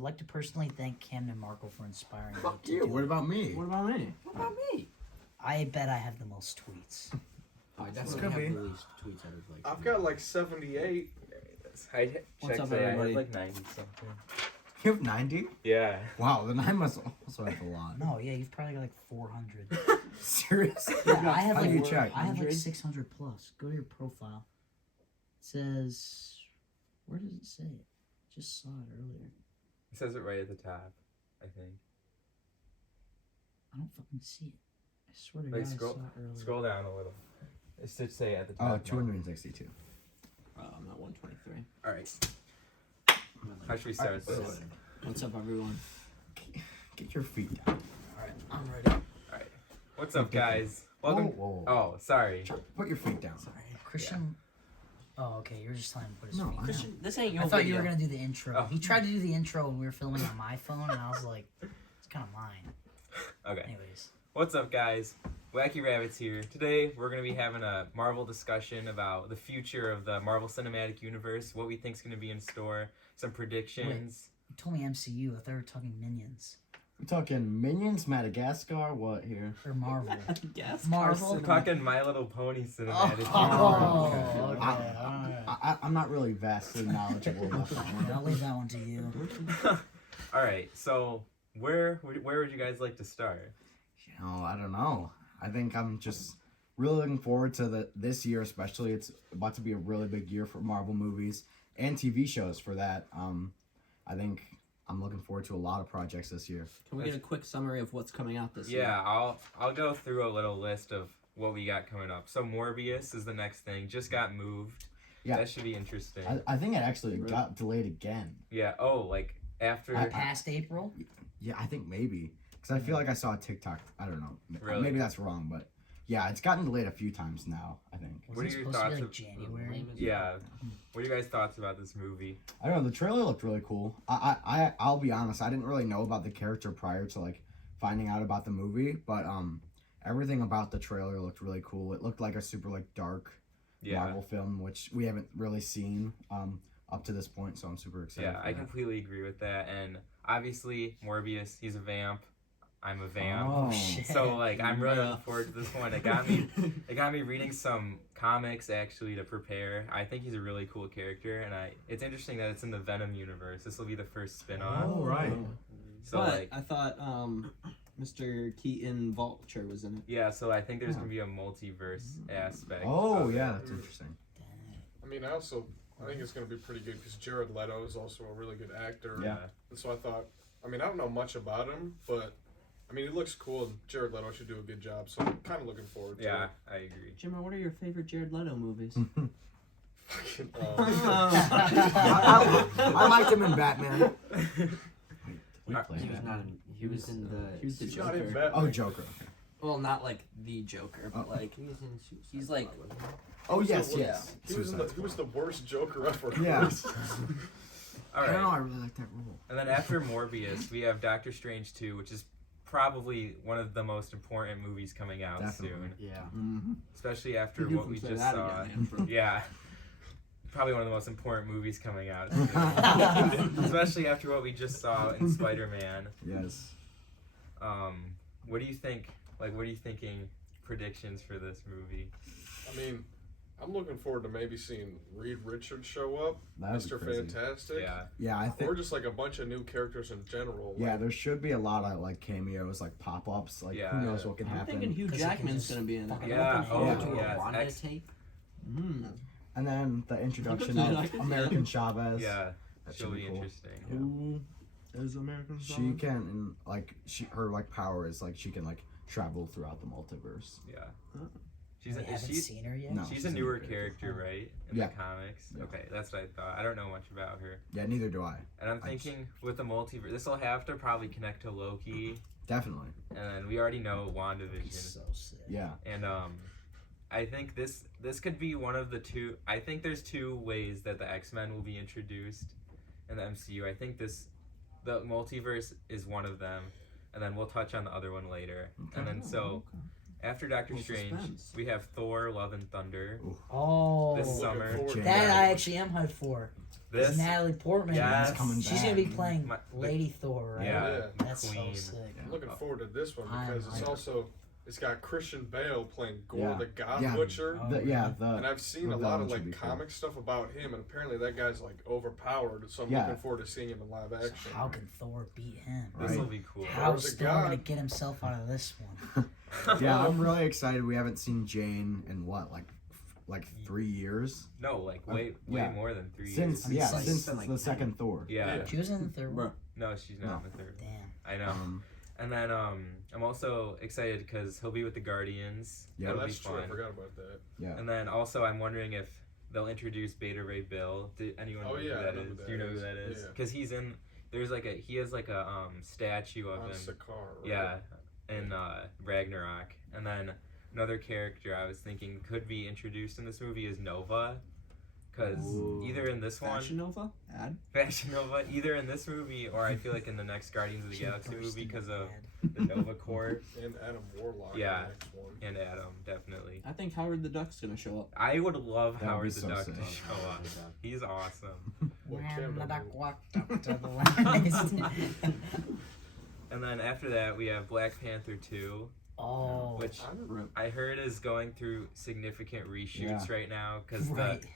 would like to personally thank Camden Markle for inspiring me. Fuck to you. do What it. about me? What about me? What about me? I bet I have the most tweets. I could definitely have be. the least tweets out of like. I've got like 78. What's up, I everybody? have like 90 something. You have 90? Yeah. Wow, then I must also have a lot. No, yeah, you've probably got like 400. Seriously? Yeah, I have How like do you check? I have like 100? 600 plus. Go to your profile. It says, where does it say it? Just saw it earlier. It says it right at the top, I think. I don't fucking see it. I swear to Like, God, scroll- I saw it earlier. Scroll down a little. It should say at the top. Oh, now. 262. I'm at 123. All right. How should we start this? What's up, everyone? Get your feet down. Alright, I'm ready. All right. What's up, guys? Welcome. Whoa. Oh, sorry. Put your feet down. Sorry. Christian. Oh, okay. You're just telling him to put his No, feet I- down. This ain't your I thought video. you were going to do the intro. Oh. He tried to do the intro when we were filming on my phone, and I was like, it's kind of mine. Okay. Anyways. What's up, guys? Wacky Rabbits here. Today, we're going to be having a Marvel discussion about the future of the Marvel Cinematic Universe, what we think is going to be in store, some predictions. You told me MCU. I thought we were talking Minions. We're talking Minions, Madagascar, what here? Or Marvel. Yes. Marvel. We're talking My Little Pony Cinematic Oh, Universe. okay. Alright. I'm not really vastly knowledgeable about that one. I'll leave that one to you. All right, so where would you guys like to start? You know, I don't know. I think I'm just really looking forward to this year, especially. It's about to be a really big year for Marvel movies and TV shows for that. I think I'm looking forward to a lot of projects this year. Can we get a quick summary of what's coming out this year? Yeah, I'll go through a little list of what we got coming up. So Morbius is the next thing. Just got moved. Yeah. That should be interesting. I think it actually got delayed again. Yeah. Oh, like after. Past April? Yeah, I think maybe. Because I feel like I saw a TikTok. I don't know. Really? Maybe that's wrong, but yeah, it's gotten delayed a few times now, I think. What are Wasn't it your supposed to thoughts? be like January? Yeah. What are your guys' thoughts about this movie? I don't know. The trailer looked really cool. I'll be honest. I didn't really know about the character prior to like finding out about the movie, but everything about the trailer looked really cool. It looked like a super like dark Marvel film, which we haven't really seen up to this point. So I'm super excited. Yeah, for I that. completely agree with that. And obviously Morbius, he's a vamp. I'm a vamp. Oh, shit. So like I'm really looking forward to this one. It got me reading some comics actually to prepare. I think he's a really cool character, and it's interesting that it's in the Venom universe. This will be the first spin-off. Oh, right. So but like I thought Mr. Keaton Vulture was in it. yeah, so I think there's gonna be a multiverse aspect. Oh of it. yeah, that's interesting. I mean, I think it's going to be pretty good because Jared Leto is also a really good actor. Yeah. And so I thought, I mean, I don't know much about him, but I mean, he looks cool, and Jared Leto should do a good job. So I'm kind of looking forward to Yeah, it. I agree. Jimmer, what are your favorite Jared Leto movies? Fucking, I liked him in Batman. We Uh, played He was that. not in. He was in the. He was the he's not in Joker. Batman. Oh, Joker. Well, not like the Joker, but like He was in. he's like. Oh yes, So, yes. He was the worst Joker ever. Yeah. All I don't know. right. I really like that role. And then after Morbius, we have Doctor Strange 2, which is probably one of the most important movies coming out Definitely. soon, Yeah. Mm-hmm. especially after what we just saw. Yeah. Probably one of the most important movies coming out soon. Especially after what we just saw in Spider-Man. Yes. What do you think? Like, what are you thinking? Predictions for this movie? I mean, I'm looking forward to maybe seeing Reed Richards show up, That'd be Mr. crazy. Fantastic. Yeah. Yeah, I think. Or just like a bunch of new characters in general. Yeah, Like, there should be a lot of like cameos, like pop-ups. Like Yeah. who knows what can I'm happen. thinking Hugh 'Cause he can Jackman's just gonna be in it. fucking Yeah, open oh, hand To yeah. a Wanda X- tape. Mm. And then the introduction I of could see American Chavez. Yeah. That She'll should be be cool. interesting. Who is American? She can and, like her like power is like she can like travel throughout the multiverse. Yeah. Huh. She's We a, haven't is she, seen her yet? No. she's she's a a newer new character, right? In Yeah. the comics? Yeah. Okay, that's what I thought. I don't know much about her. Yeah, neither do I. And I'm I just- thinking with the multiverse, this will have to probably connect to Loki. Definitely. And then we already know He's WandaVision. so sick. Yeah. And I think this could be one of the two. I think there's two ways that the X-Men will be introduced in the MCU. I think the multiverse is one of them, and then we'll touch on the other one later. And then so After Doctor Well, Strange, suspense. we have Thor: Love and Thunder. Oh, This Looking summer. forward to that I one. actually am hyped for. This, This Natalie Portman. yes, coming She's gonna be back. playing My- Lady Thor, right? yeah, Yeah. That's Queen. so sick. I'm looking forward to this one I'm because it's hyped. also it's got Christian Bale playing Gore Yeah. the God Yeah. Butcher. Oh, The And I've seen the a lot of villain should be like cool. comic stuff about him, and apparently that guy's like overpowered. So I'm Yeah. looking forward to seeing him in live So action. how can Thor beat him? This Right. will be cool. How's Thor's a Thor god. gonna get himself out of this one? Yeah, I'm really excited. We haven't seen Jane in what, like 3 years No, like way yeah. more than 3 since years. I mean, since since been, like, the 10. second Thor. Yeah. Yeah. She was in the third one. Bruh. No, she's not in the third. Damn. I know. And then I'm also excited because he'll be with the Guardians. Yeah, That'll that's be true. I fun. forgot about that. Yeah. And then also I'm wondering if they'll introduce Beta Ray Bill. Did anyone Oh, know yeah, who I that know who is? that Do you know who is. that is? Yeah. Because he has like a statue of On him. Sakaar. Right? Yeah, in Ragnarok. And then another character I was thinking could be introduced in this movie is Nova. Because Ooh. either in this one, Fashion Nova? Ad? Fashion Nova, either in this movie or I feel like in the next Guardians of the She Galaxy burst movie into because of bed. the Nova Corps And Adam Warlock. Yeah. In the next one. and Adam, definitely. I think Howard the Duck's gonna show up. I would love That would Howard be the so Duck sick. to show up. He's awesome. What When Cam the don't duck do. walked up to the last. And then after that, we have Black Panther 2, Oh, which I don't- Rip. I heard is going through significant reshoots Yeah. right now because right. the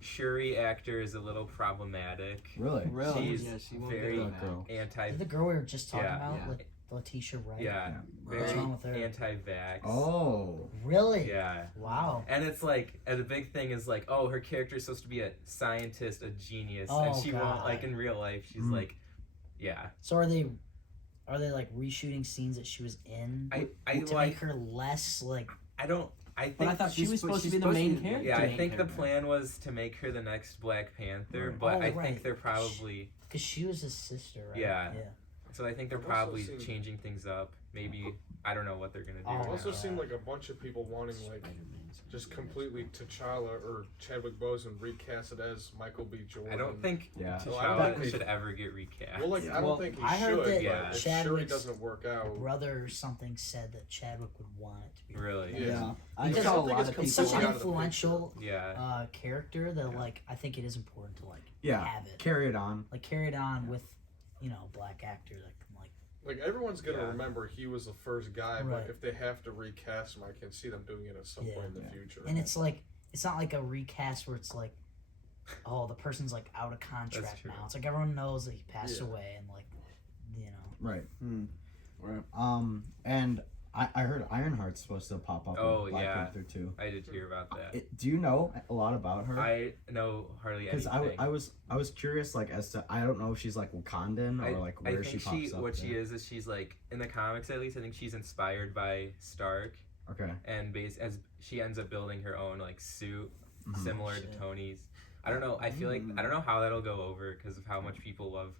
Shuri actor is a little problematic. Really? Really? She's Yeah, she won't very get That girl. anti. The girl we were just talking Yeah. about, Yeah. like Letitia Wright. Yeah, What's very wrong with her? anti-vax. Oh. Really? Yeah. Wow. And it's like, and the big thing is like, oh, her character is supposed to be a scientist, a genius, and Oh, she won't, God. like in real life, she's Mm. like, yeah. So are they like reshooting scenes that she was in I to like, make her less like? I don't, I think. But I thought she was supposed to be the main character. Yeah, I think the plan was to make her the next Black Panther, Right. but Oh, I right. think they're probably, Because she was his sister, right? Yeah. Yeah. so I think they're I've also probably seen- changing things up. Maybe, I don't know what they're gonna do. Oh, I've now. also yeah. seen like a bunch of people wanting like just completely T'Challa or Chadwick Boseman recast it as Michael B. Jordan. I don't think Yeah. Well, I don't T'Challa think- should ever get recast. Well, like I don't Well, think he I heard should. that Yeah. But if Shuri Chadwick's doesn't work out. brother or something said that Chadwick would want it to be. Really? Yeah. Yeah. I Because saw a I don't think lot it's of complete It's people. such an out of the influential Yeah. character that like I think it is important to like Yeah. have it Carry it on. like carry it on with black actor that can like Like everyone's gonna Yeah. remember he was the first guy, Right. but if they have to recast him, I can see them doing it at some Yeah. point in the Yeah. future. and it's like it's not like a recast where it's like oh the person's like out of contract true. now. It's like everyone knows that he passed Yeah. away and like Right. Right. And I heard Ironheart's supposed to pop up Oh, in Black yeah. Panther too. I did hear about that. Do you know a lot about her? I know hardly Because anything. I was curious like as to I don't know if she's like Wakandan or like where I she think pops up. what she there. is she's like in the comics at least. I think she's inspired by Stark, Okay. and as she ends up building her own like suit Mhm. similar to Shit. Tony's. I don't know. I feel like I don't know how that'll go over because of how much people love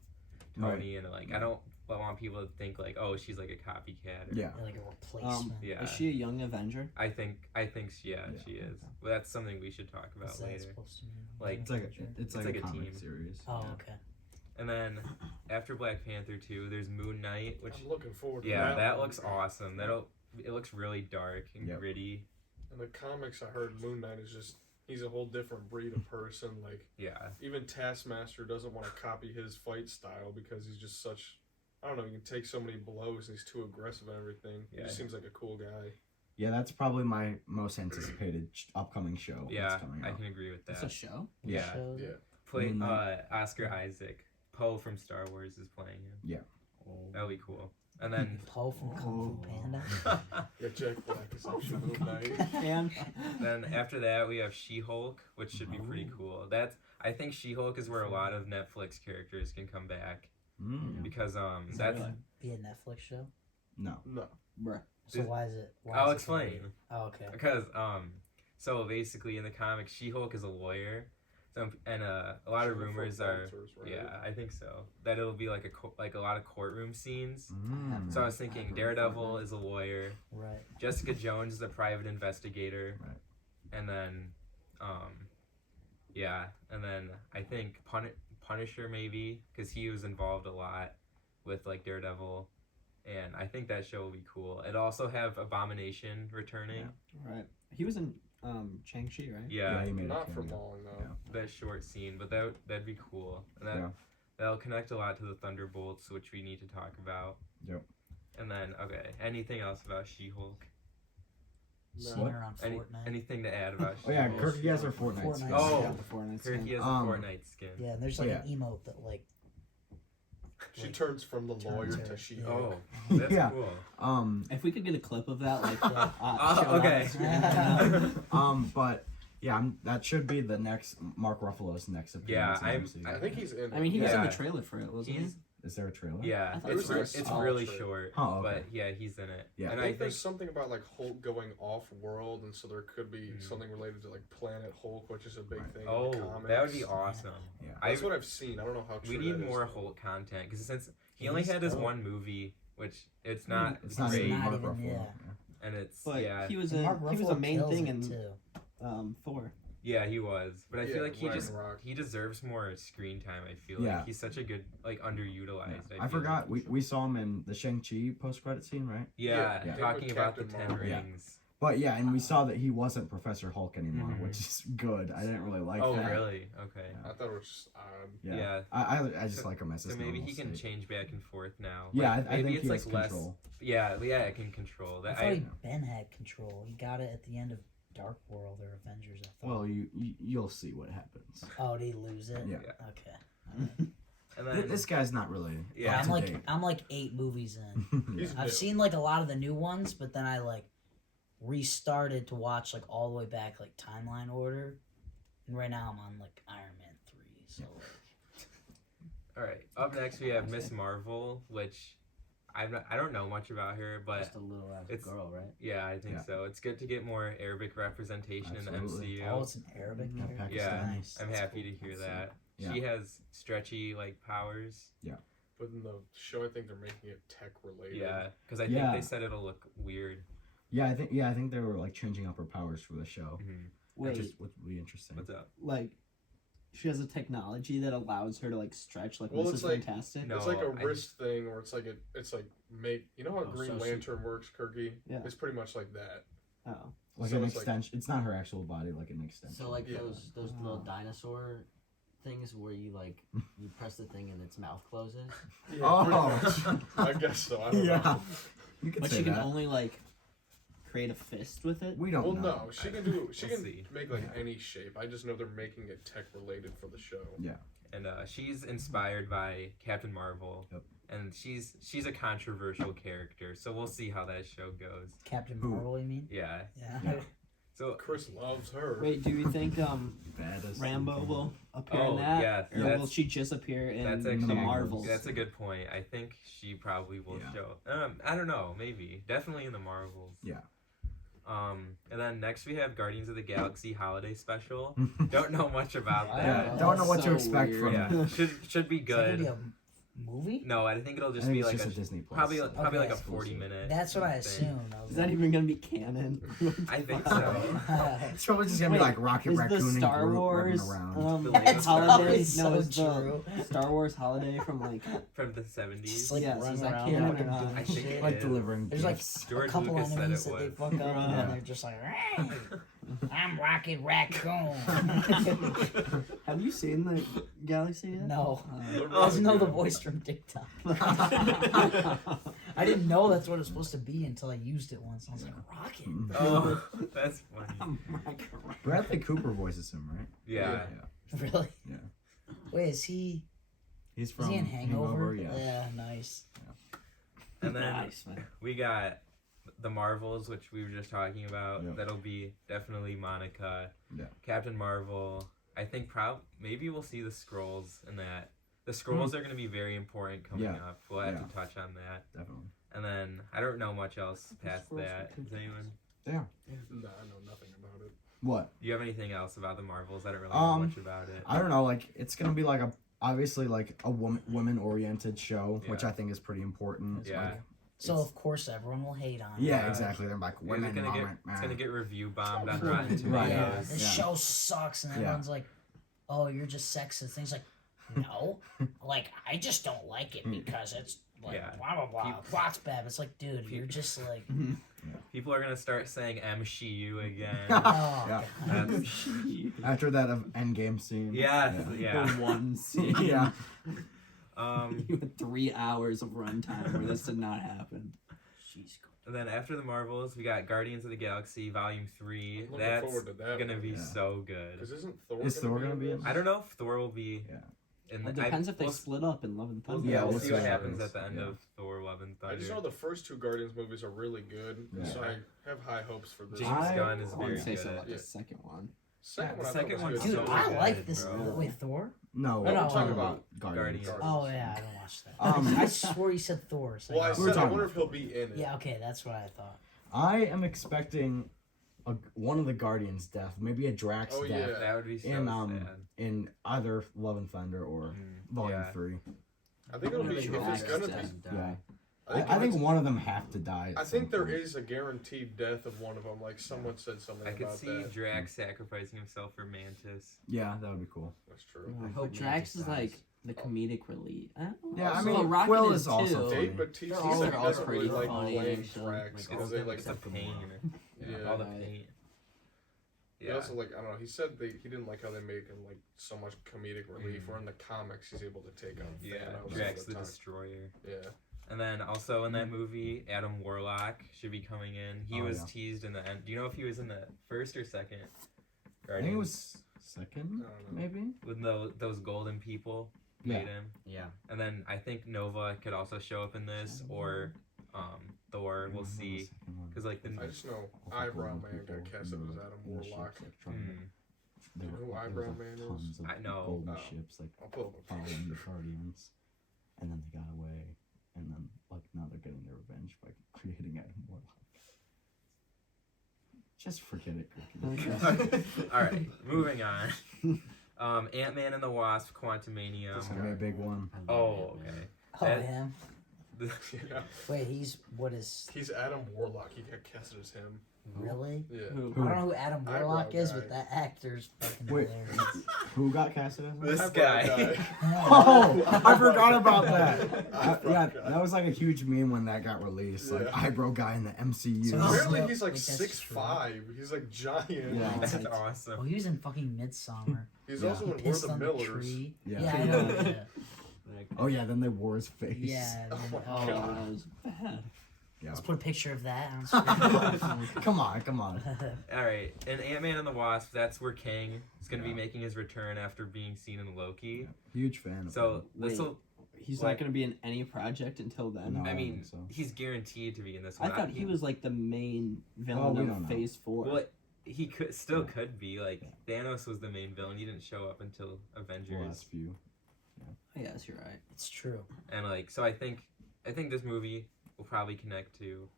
Tony and like I don't want people to think like oh she's like a copycat. Or, Yeah. like a replacement. Yeah. Is she a young Avenger? I think yeah, Yeah. she is. But that's something we should talk about What's that later. supposed to mean? Like- It's like Avenger? it's like like a a comic team. series. Oh, Yeah. okay. And then after Black Panther 2, there's Moon Knight, which I'm looking forward to yeah, that one. looks awesome. It looks really dark and Yep. gritty. In the comics, I heard Moon Knight is just he's a whole different breed of person. Like Yeah. even Taskmaster doesn't want to copy his fight style because he's just such. I don't know. He can take so many blows. And he's too aggressive and everything. He Yeah. just seems like a cool guy. Yeah, that's probably my most anticipated upcoming show. Yeah, that's coming I out. can agree with It's that. a show. Yeah. Shows Yeah. it? Play Moon Knight. Oscar Isaac. Poe from Star Wars is playing him. Yeah. That'll be cool. And then Poe from Kung Fu Panda. Yeah, Jack Black is actually Moon Knight. And then after that we have She-Hulk, which should be pretty cool. I think She-Hulk is where a lot of Netflix characters can come back Mm. because Is that that's really? Be a Netflix show. No. No. Bruh. So This- why is it? Why I'll is it gonna be- explain. Oh, okay. Because so basically in the comics She-Hulk is a lawyer. So and a lot of She's a rumors full are Walters, right? yeah, I think so. That it'll be like a lot of courtroom scenes. Mm. So I was thinking Daredevil is a lawyer, Right. Jessica Jones is a private investigator, Right. and then, and then I think Punisher maybe because he was involved a lot with like Daredevil and I think that show will be cool. It'll also have Abomination returning. Right. He was in Shang-Chi, right? Yeah, he made a Not for cameo. long though. Yeah. that short scene, but that'd be cool. And Yeah. that'll connect a lot to the Thunderbolts, which we need to talk about. Yep. And then, okay, anything else about She-Hulk? Seen What? her on Fortnite. Anything to add about Oh yeah, She-Hulk? Kirky has her Fortnite. Fortnite. skin. Oh. Yeah, the Fortnite Kirky skin. has a Fortnite skin. Yeah, and there's like Yeah. an emote that like She Like, turns from the turns lawyer her, to she. yeah. Oh, that's Yeah. cool. If we could get a clip of that, like, Yeah. show it on okay. the screen. But yeah, that should be the next Mark Ruffalo's next appearance. Yeah, in MCU. I think he's in. I mean, he was in Yeah. the trailer for it, wasn't He's, Is there a trailer? yeah, I thought it's, it was it's a really small short, Oh, okay. but yeah, he's in it. Yeah. And I I think think, there's something about like Hulk going off world, and so there could be Mhm. something related to like Planet Hulk, which is a big Right. thing. in oh, the comics. that would be awesome. Yeah. That's what I've seen. I don't know how true We need that is, more though. Hulk content, because since he It only is had his dope. one movie, which it's not It's not great, even Not Mark even, Ruffalo. yeah. and it's, But yeah, he was And Mark he was Ruffalo a main kills thing it, in too. Thor. yeah, he was. But I Yeah, feel like Ragnarok. he deserves more screen time, I feel Yeah. like. He's such a good, like, underutilized. Yeah. I I feel forgot like. we saw him in the Shang-Chi post-credit scene, right? Yeah, Yeah. talking With about the Captain 10 Marvel. Yeah. rings. But yeah, and we saw that he wasn't Professor Hulk anymore, Mhm. which is good. I didn't really like Oh, that. really? Okay. I thought it was just odd. Yeah. Yeah. I just like him as So his maybe normal he can state. change back and forth now. Yeah, Like, I maybe think it's he like has less. control. Yeah, it can control I that. thought Ben had control. He got it at the end of Dark World or Avengers. I thought. Well, you'll see what happens. Oh, did he lose it? Yeah. Okay. And then This guy's not really. Yeah. up to date. I'm like 8 movies in. Yeah. He's I've new. seen like a lot of the new ones, but then I like restarted to watch like all the way back like timeline order, and right now I'm on like Iron Man 3. So all right. Up next we have Miss Marvel, which I don't know much about her, but Just a little ass it's- girl, right? yeah, I think Yeah. so. It's good to get more Arabic representation in the Absolutely. MCU. oh, it's an Arabic. Yeah, character? Yeah, Nice. I'm That's happy cool. to hear That's that. Yeah. She has stretchy like powers. But in the show, I think they're making it tech related. Yeah, because I Yeah. think they said it'll look weird. Yeah, I think they were like changing up her powers for the show, Wait, which would be interesting. What's up? like, she has a technology that allows her to like stretch like Well, Mrs. it's like- Fantastic. No. It's like a I- wrist thing where it's like make you know how Oh, Green so she- Lantern works, Kirky? Yeah. It's pretty much like that. Oh, Like So an it's like- extension. It's not her actual body, like an extension. So like Yeah. those little dinosaur things where you like you press the thing and its mouth closes. Yeah, Oh. pretty much. I guess so. I don't yeah, know. you could but say she can that. only like create a fist with it. We don't Well, know. no, she can do. She We'll can see. make like Yeah. any shape. I just know they're making it tech related for the show. And she's inspired by Captain Marvel. Yep. And she's a controversial character, so we'll see how that show goes. Captain Who? Marvel, you mean? Yeah. Yeah. Yeah. So Chris loves her. Wait, do you think Bad as Rambo anything. will appear Oh, in that? yeah, Or will that's- she just appear in that's the actually Marvels? That's a good point. I think she probably will Yeah. show. I don't know. Maybe. Definitely in the Marvels. Yeah. And then next we have Guardians of the Galaxy Holiday Special. Don't know much about Wow. Yeah, that. don't know what So to expect weird. from Yeah. it. Should be Is that gonna good. be a movie? No, I think it'll I just think be it's like just a a Disney Plus. probably Okay. like a Exclusive. 40-minute. That's what I thing. assumed. I was Is that like, even gonna be canon? I think so. It's probably just gonna be Wait, like Rocket Is Raccoon the and Star Groot Wars running around. The That's Lego Star holiday? always No, so it's the true. Star Wars holiday from like From the 70s. Just like Yes, running is that around canon fucking or not? doing I think shit. it like is. delivering There's like gifts. George a couple Lucas said enemies it that they was. fuck up, and Yeah. then they're just like, "Hey, I'm Rocket Raccoon." Have you seen the Galaxy yet? No. They're I just know really the good. voice from TikTok. I didn't know that's what it was supposed to be until I used it once. I was like, Rocket? Oh, that's funny. Bradley Cooper voices him, right? Yeah. Really? Yeah. Wait, is he He's from in Hangover? Yeah. Nice. And then Nice, man. we got the Marvels, which we were just talking about. Yep. That'll be definitely Monica. Yeah. Captain Marvel. I think maybe we'll see the Skrulls in that. The Skrulls are going to be very important coming Yeah. up. We'll have Yeah. to touch on that. Definitely. And then I don't know much else past that. Does anyone? Nah, I know nothing about it. What? Do you have anything else about the Marvels? I don't really know much about it. I don't know. Like, it's gonna be like obviously like a woman oriented show, which Yeah. I think is pretty important. Yeah. Like, So, it's- of course, everyone will hate on it. yeah, Yeah. exactly. They're like It's women. gonna get review bombed on Right. Rotten Tomatoes. Right. Yeah, this Yeah. show sucks, and Yeah. everyone's like, "Oh, you're just sexist." And he's like, "No, like I just don't like it because it's like Yeah. blah blah blah. Plot's bad. It's like, dude, you're just like, People are gonna start saying MCU again. oh, Yeah. God. That's, After that Endgame scene. yes, The yeah. one scene. Yeah. You had 3 hours of runtime where this did not happen. Jeez. And then after the Marvels, we got Guardians of the Galaxy Volume 3. I'm looking That's forward to that gonna one. be Yeah. so good. Because isn't Thor Is Thor gonna be in this? I don't know if Thor will be. Yeah. In It the, depends if they we'll, split up in Love and we'll, Thunder. Yeah, we'll we'll see see what what happens happens. at the end Yeah. of Thor: Love and I Thunder. just know the first 2 Guardians movies are really good, Yeah. so I have high hopes for this. James I- Gunn is I very wouldn't say good so at about it. the second one. Second the one, second I thought one's was Dude, good. so I good, like this. bro. Wait, Thor? No, No, we're I'm talking talking about Guardians. Guardians. Oh yeah, I don't watch that. Um, I swore you said Thor. So Well, I I We were said I talking wonder about if he'll be in it. yeah, okay, that's what I thought. I am expecting one of the Guardians' death, maybe a Drax Oh, death yeah. That would be so in sad. in either Love and Thunder or Volume Yeah. 3. I think it'll be. Really If good it's gonna be, actors. Yeah. I I think it's- one of them have to die. I at some think there point. is a guaranteed death of one of them. Like someone said something I could about see that. Drax sacrificing himself for Mantis. Yeah, that would be cool. That's true. I But hope Drax Mantis is dies. like the comedic relief. Yeah, I Also, mean, Rocket Quill is is also too. funny. Dave Bautista They're all- said he they're all doesn't really pretty like funny, playing actually. Drax Like, because they like it's a pain. Yeah. All the Right. paint. He Yeah. also like I don't know. He said he didn't like how they make him like so much comedic relief. Where in the comics he's able to take on Yeah, Thanos Drax all the the time. Destroyer. Yeah. And then also in that movie, Adam Warlock should be coming in. He Oh, was yeah. teased in the end. Do you know if he was in the first or second? I think it was second, I don't know. maybe. With those golden people Yeah. made him. Yeah. And then I think Nova could also show up in this, or Thor. We'll see. Because like the I just know Eyebrow Man got casted as Adam Warlock. There You know who there Eyebrow like, Man is? tons of I know. golden Oh. ships like I'll pull up a following picture. the Guardians, and then they got away, and then like now they're getting their revenge by creating Adam Warlock. Just forget it, Cookie. All right, moving on. Ant-Man and the Wasp: Quantumanium. This Gonna be a big one. I love Oh, Ant-Man. okay. Oh, That- him? Yeah. Wait, what is. He's Adam Warlock. He got casted as him. Really? Yeah. Who? I don't know who Adam Eyebrow Warlock is, guy. but that actor's fucking Wait. hilarious. Who got casted as him? This Eyebrow guy. Oh, I forgot about that. Eyebrow Yeah, guy. that was like a huge meme when that got released. Like Yeah. eyebrow guy in the MCU. So Apparently Yeah. he's like Like, that's 6'5". He's like giant. Yeah. That's Right. Well, awesome. he was in fucking Midsummer. He's Yeah. also He in We're pissed the on the Millers. tree. Yeah. Yeah, I know. Yeah. Like, Oh yeah, then they wore his face. Yeah. and then- Oh, Oh, God. that was bad. Yeah. Let's put a picture of that on screen. Come on. All right, in Ant-Man and the Wasp, that's where Kang is going to Yeah. be making his return after being seen in Loki. Huge fan of So him. this will. He's Like- not going to be in any project until then. No. I I mean, think so. he's guaranteed to be in this I one. thought he was like the main Oh, villain we don't of know. Phase 4. Well, he still Yeah. could be. Like Thanos was the main villain. He didn't show up until The Avengers, last few. Yes, you're right. It's true. and like so. I think this movie will probably connect to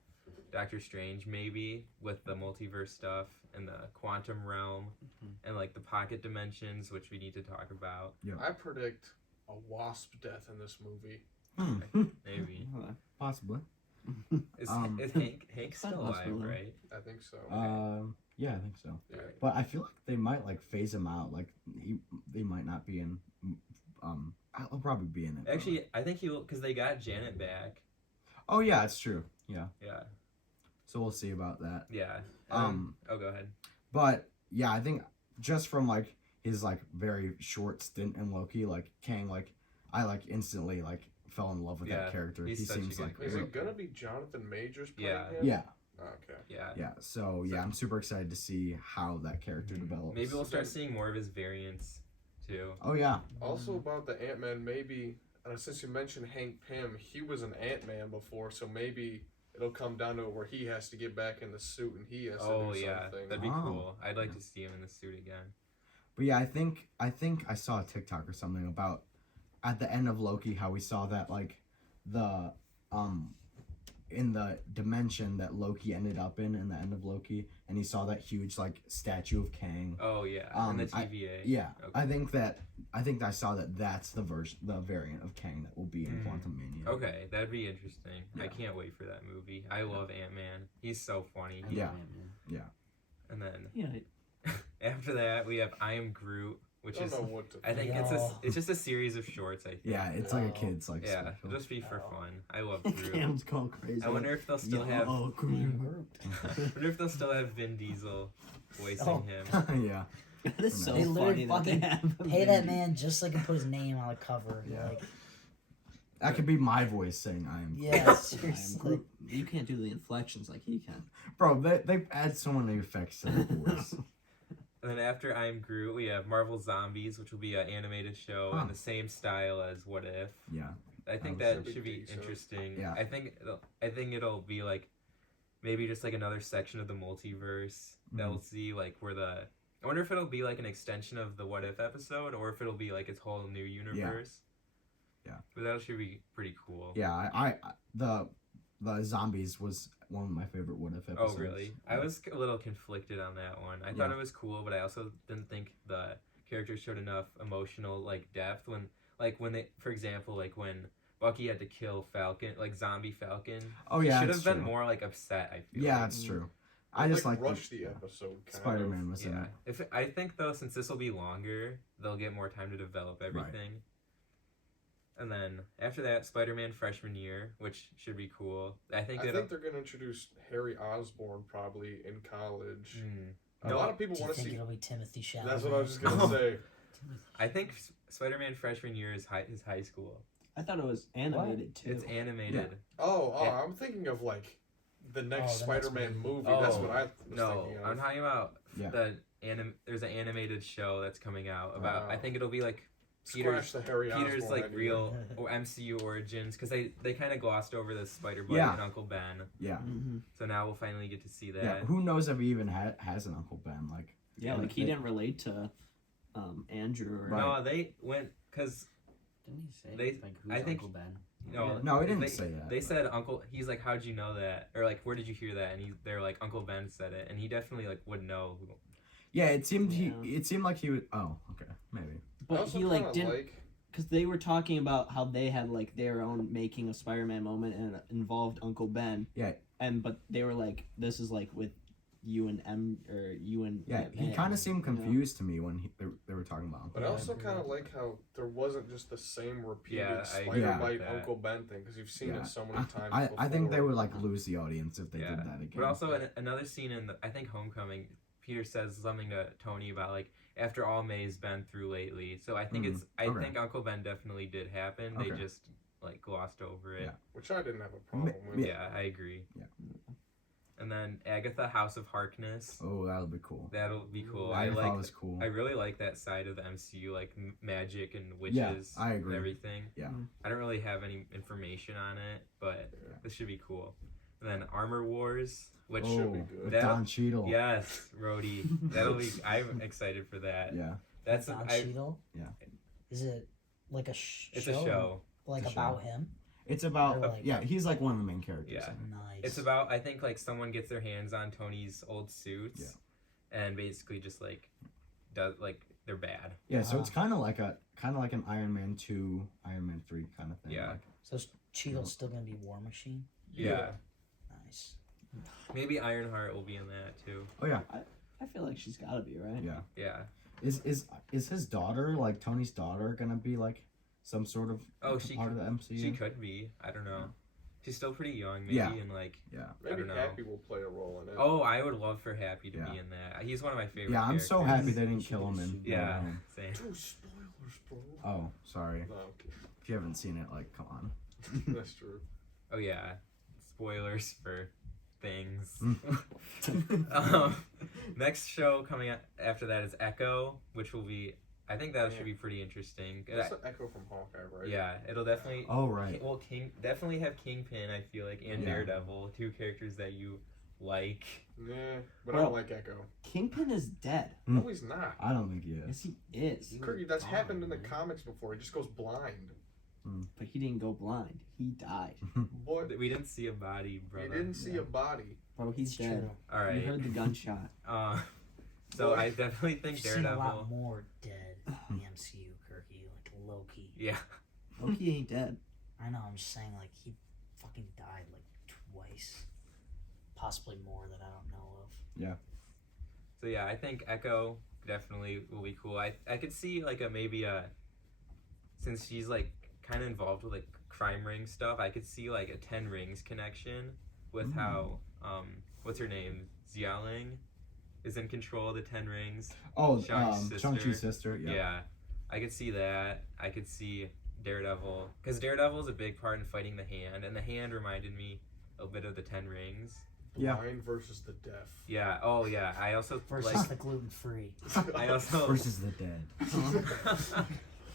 Doctor Strange, maybe with the multiverse stuff and the quantum realm, and like the pocket dimensions, which we need to talk about. I predict a Wasp death in this movie. Maybe Possibly. is Um, Hank's still That's alive, possible. right? I think so. Yeah, I think so. yeah. But I feel like they might like phase him out. Like they might not be in. I'll probably be in it. but, Actually, like- I think he'll because they got Janet back. Oh yeah, it's true. Yeah. Yeah, So we'll see about that. yeah. Oh, go ahead. But yeah, I think just from like his like very short stint in Loki, like Kang, like I like instantly like fell in love with Yeah, that character. he's He such a seems good like Is real- it gonna be Jonathan Majors playing Yeah. him? Yeah, Okay. Yeah. yeah. So yeah, I'm super excited to see how that character develops. Maybe we'll start seeing more of his variants too. Oh yeah, Also about the Ant-Man, maybe since you mentioned Hank Pym, he was an Ant-Man before, so maybe it'll come down to it where he has to get back in the suit and he has to Oh do yeah, something. that'd be Oh. cool. I'd like to see him in the suit again. but yeah, I think I saw a TikTok or something about at the end of Loki how we saw that like the in the dimension that Loki ended up in the end of Loki, and he saw that huge like statue of Kang. Oh yeah, in the TVA. Yeah, Okay. I think I saw that that's the variant of Kang that will be in Quantumanium. Okay, that'd be interesting. I Yeah. can't wait for that movie. I love Ant-Man. He's so funny. I love Yeah. Ant-Man. And then Yeah. after that, we have I Am Groot. which I is don't know what to I think it's just a series of shorts. I think. Yeah, it's like a kid's like Yeah, special. it'll just be for Oh. fun. I love Groot. Cam's going crazy. I wonder if they'll still have. Oh, Am Groot. Groot. I wonder if they'll still have Vin Diesel voicing Oh. him. Yeah. That is so They funny literally that they fucking have him Pay that in- man just so I can put his name on the cover. Yeah. Like, That could be my voice saying I am. yeah, I am seriously. Groot. You can't do the inflections like he can. Bro, they add so many effects to the voice. And then after I'm Groot, we have Marvel Zombies, which will be an animated show Huh. in the same style as What If. Yeah. I think That that should should be be decent. interesting. Yeah. I think it'll be like maybe just like another section of the multiverse that Mhm. we'll see like where the. I wonder if it'll be like an extension of the What If episode, or if it'll be like its whole new universe. Yeah. But that should be pretty cool. Yeah, I the zombies was one of my favorite What If episodes. Oh really? I was a little conflicted on that one. I thought it was cool, but I also didn't think the characters showed enough emotional like depth when they, for example, like when Bucky had to kill Falcon, like zombie Falcon. Oh He yeah, should it's have been true. more like upset. I feel. Yeah, like. it's true. I just like rushed the episode. Kind Spider-Man Of. was in Yeah. it. I think though, since this will be longer, they'll get more time to develop everything. And then after that, Spider-Man freshman year, which should be cool. I think I think they're gonna introduce Harry Osborn probably in college. A No, lot of people Do you want to think see. it'll be Timothy Chalamet? That's what I was just gonna say. I think Spider-Man freshman year is high school. I thought it was animated too. It's animated. Oh, Yeah. I'm thinking of like the Oh, next the Spider-Man next movie. Oh, That's what I was No, thinking I'm of. talking about Yeah. there's an animated show that's coming out about. I think it'll be like Scratch the Harry Peter's Osborn like idea. real or MCU origins, because they kind of glossed over the Spider-Buddy Yeah. and Uncle Ben. Yeah. Mm-hmm. So now we'll finally get to see that. Yeah. Who knows if he even has an Uncle Ben? Like. Yeah, like he didn't relate to Andrew or Right. No, they went because Didn't he say They- like who's I think- Uncle Ben? No, he didn't they, say that. They said Uncle. He's like, how'd you know that? Or like, where did you hear that? And they're like, Uncle Ben said it, and he definitely like would know. Yeah, it seemed Yeah. it seemed like he would. Oh, okay, maybe. I But also he like kinda didn't like because they were talking about how they had like their own making a Spider-Man moment and it involved Uncle Ben. Yeah. But they were like, this is like with you and M or you and Yeah, he Ant-Man, kind of seemed you know? confused to me when they were talking about. But I Yeah, I also agree. kind of like how there wasn't just the same repeated Yeah, I agree Spider-Bite with that. Uncle Ben thing, because you've seen Yeah. it so many times I think they before. would like lose the audience if they Yeah. did that again. But also another scene in I think Homecoming, Peter says something to Tony about like after all May's been through lately. So I think okay. think Uncle Ben definitely did happen. They Okay. just like glossed over it. Yeah. Which I didn't have a problem with. Yeah, I agree. Yeah. And then Agatha, House of Harkness. Oh, that'll be cool. That'll be cool. I thought like it was cool. I really like that side of the MCU, like magic and Yeah, witches I agree. and everything. Yeah. I don't really have any information on it, but Yeah. this should be cool. And then Armor Wars, which should be Oh, good. with That- Don Cheadle. yes, Rhodey. That'll be. I'm excited for that. Yeah. That's Don I, Cheadle? Yeah. Is it like a It's show? a show. Like It's a about show. him? It's about Or like- yeah. He's like one of the main characters. Yeah. Nice. It's about I think like someone gets their hands on Tony's old suits, and basically just like does like they're bad. Yeah. So it's kind of like an Iron Man 2, Iron Man 3 kind of thing. Yeah. Like, So is Cheadle's still gonna be War Machine? Yeah. Nice. Maybe Ironheart will be in that too. oh yeah. I feel like she's got to be right. Yeah. Yeah. Is his daughter, like Tony's daughter, gonna be like some sort of part of the MCU? She could be. I don't know. She's still pretty young, maybe, Yeah. and like Yeah. I Maybe don't know. Happy will play a role in it. Oh, I would love for Happy to Yeah. be in that. He's one of my favorite. Yeah, I'm so characters. happy they didn't kill him in. Yeah, No same. Dude, spoilers, bro. Oh, sorry. No, okay. If you haven't seen it, like, come on. That's true. Oh yeah, spoilers for things. Mm. Next show coming out after that is Echo, which will be. I think that should be pretty interesting. That's the Echo from Hawkeye, right? Yeah, it'll definitely. Oh right. Well, definitely have Kingpin. I feel like and Yeah. Daredevil, two characters that you like. Yeah, but I Well- don't like Echo. Kingpin is dead. No, he's not. I don't think he is. Yes, he is. Kirky, that's happened in the comics before. He just goes blind. But he didn't go blind. He died. But We didn't see a body, brother. you didn't see a body. Bro, he's It's dead. true. All You right. heard the gunshot. So I definitely think I've seen a lot Daredevil. more dead in the MCU, Kirky. Like Loki. Yeah. Loki ain't dead. I know, I'm just saying, like, he fucking died, like, twice. Possibly more that I don't know of. So yeah, I think Echo definitely will be cool. I could see like since she's like kind of involved with like crime ring stuff, I could see like a 10 Rings connection with how what's her name, Xialing is in control of the 10 Rings. Oh, Shang-Chi's Shang-Chi's sister. Yeah. I could see that. I could see Daredevil, because Daredevil is a big part in fighting the Hand, and the Hand reminded me a bit of the 10 Rings. Yeah. Blind versus the deaf. Yeah. Oh yeah. I also Versus like. the gluten free. I also. Versus the dead.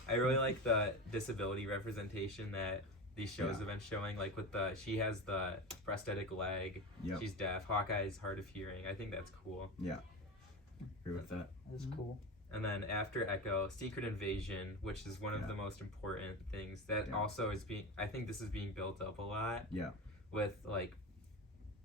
I really like the disability representation that these shows have been showing. Like she has the prosthetic leg. Yep. She's deaf. Hawkeye's hard of hearing. I think that's cool. Yeah. Agree with that. That's cool. And then after Echo, Secret Invasion, which is one of the most important things that also is being. I think this is being built up a lot. Yeah. With like,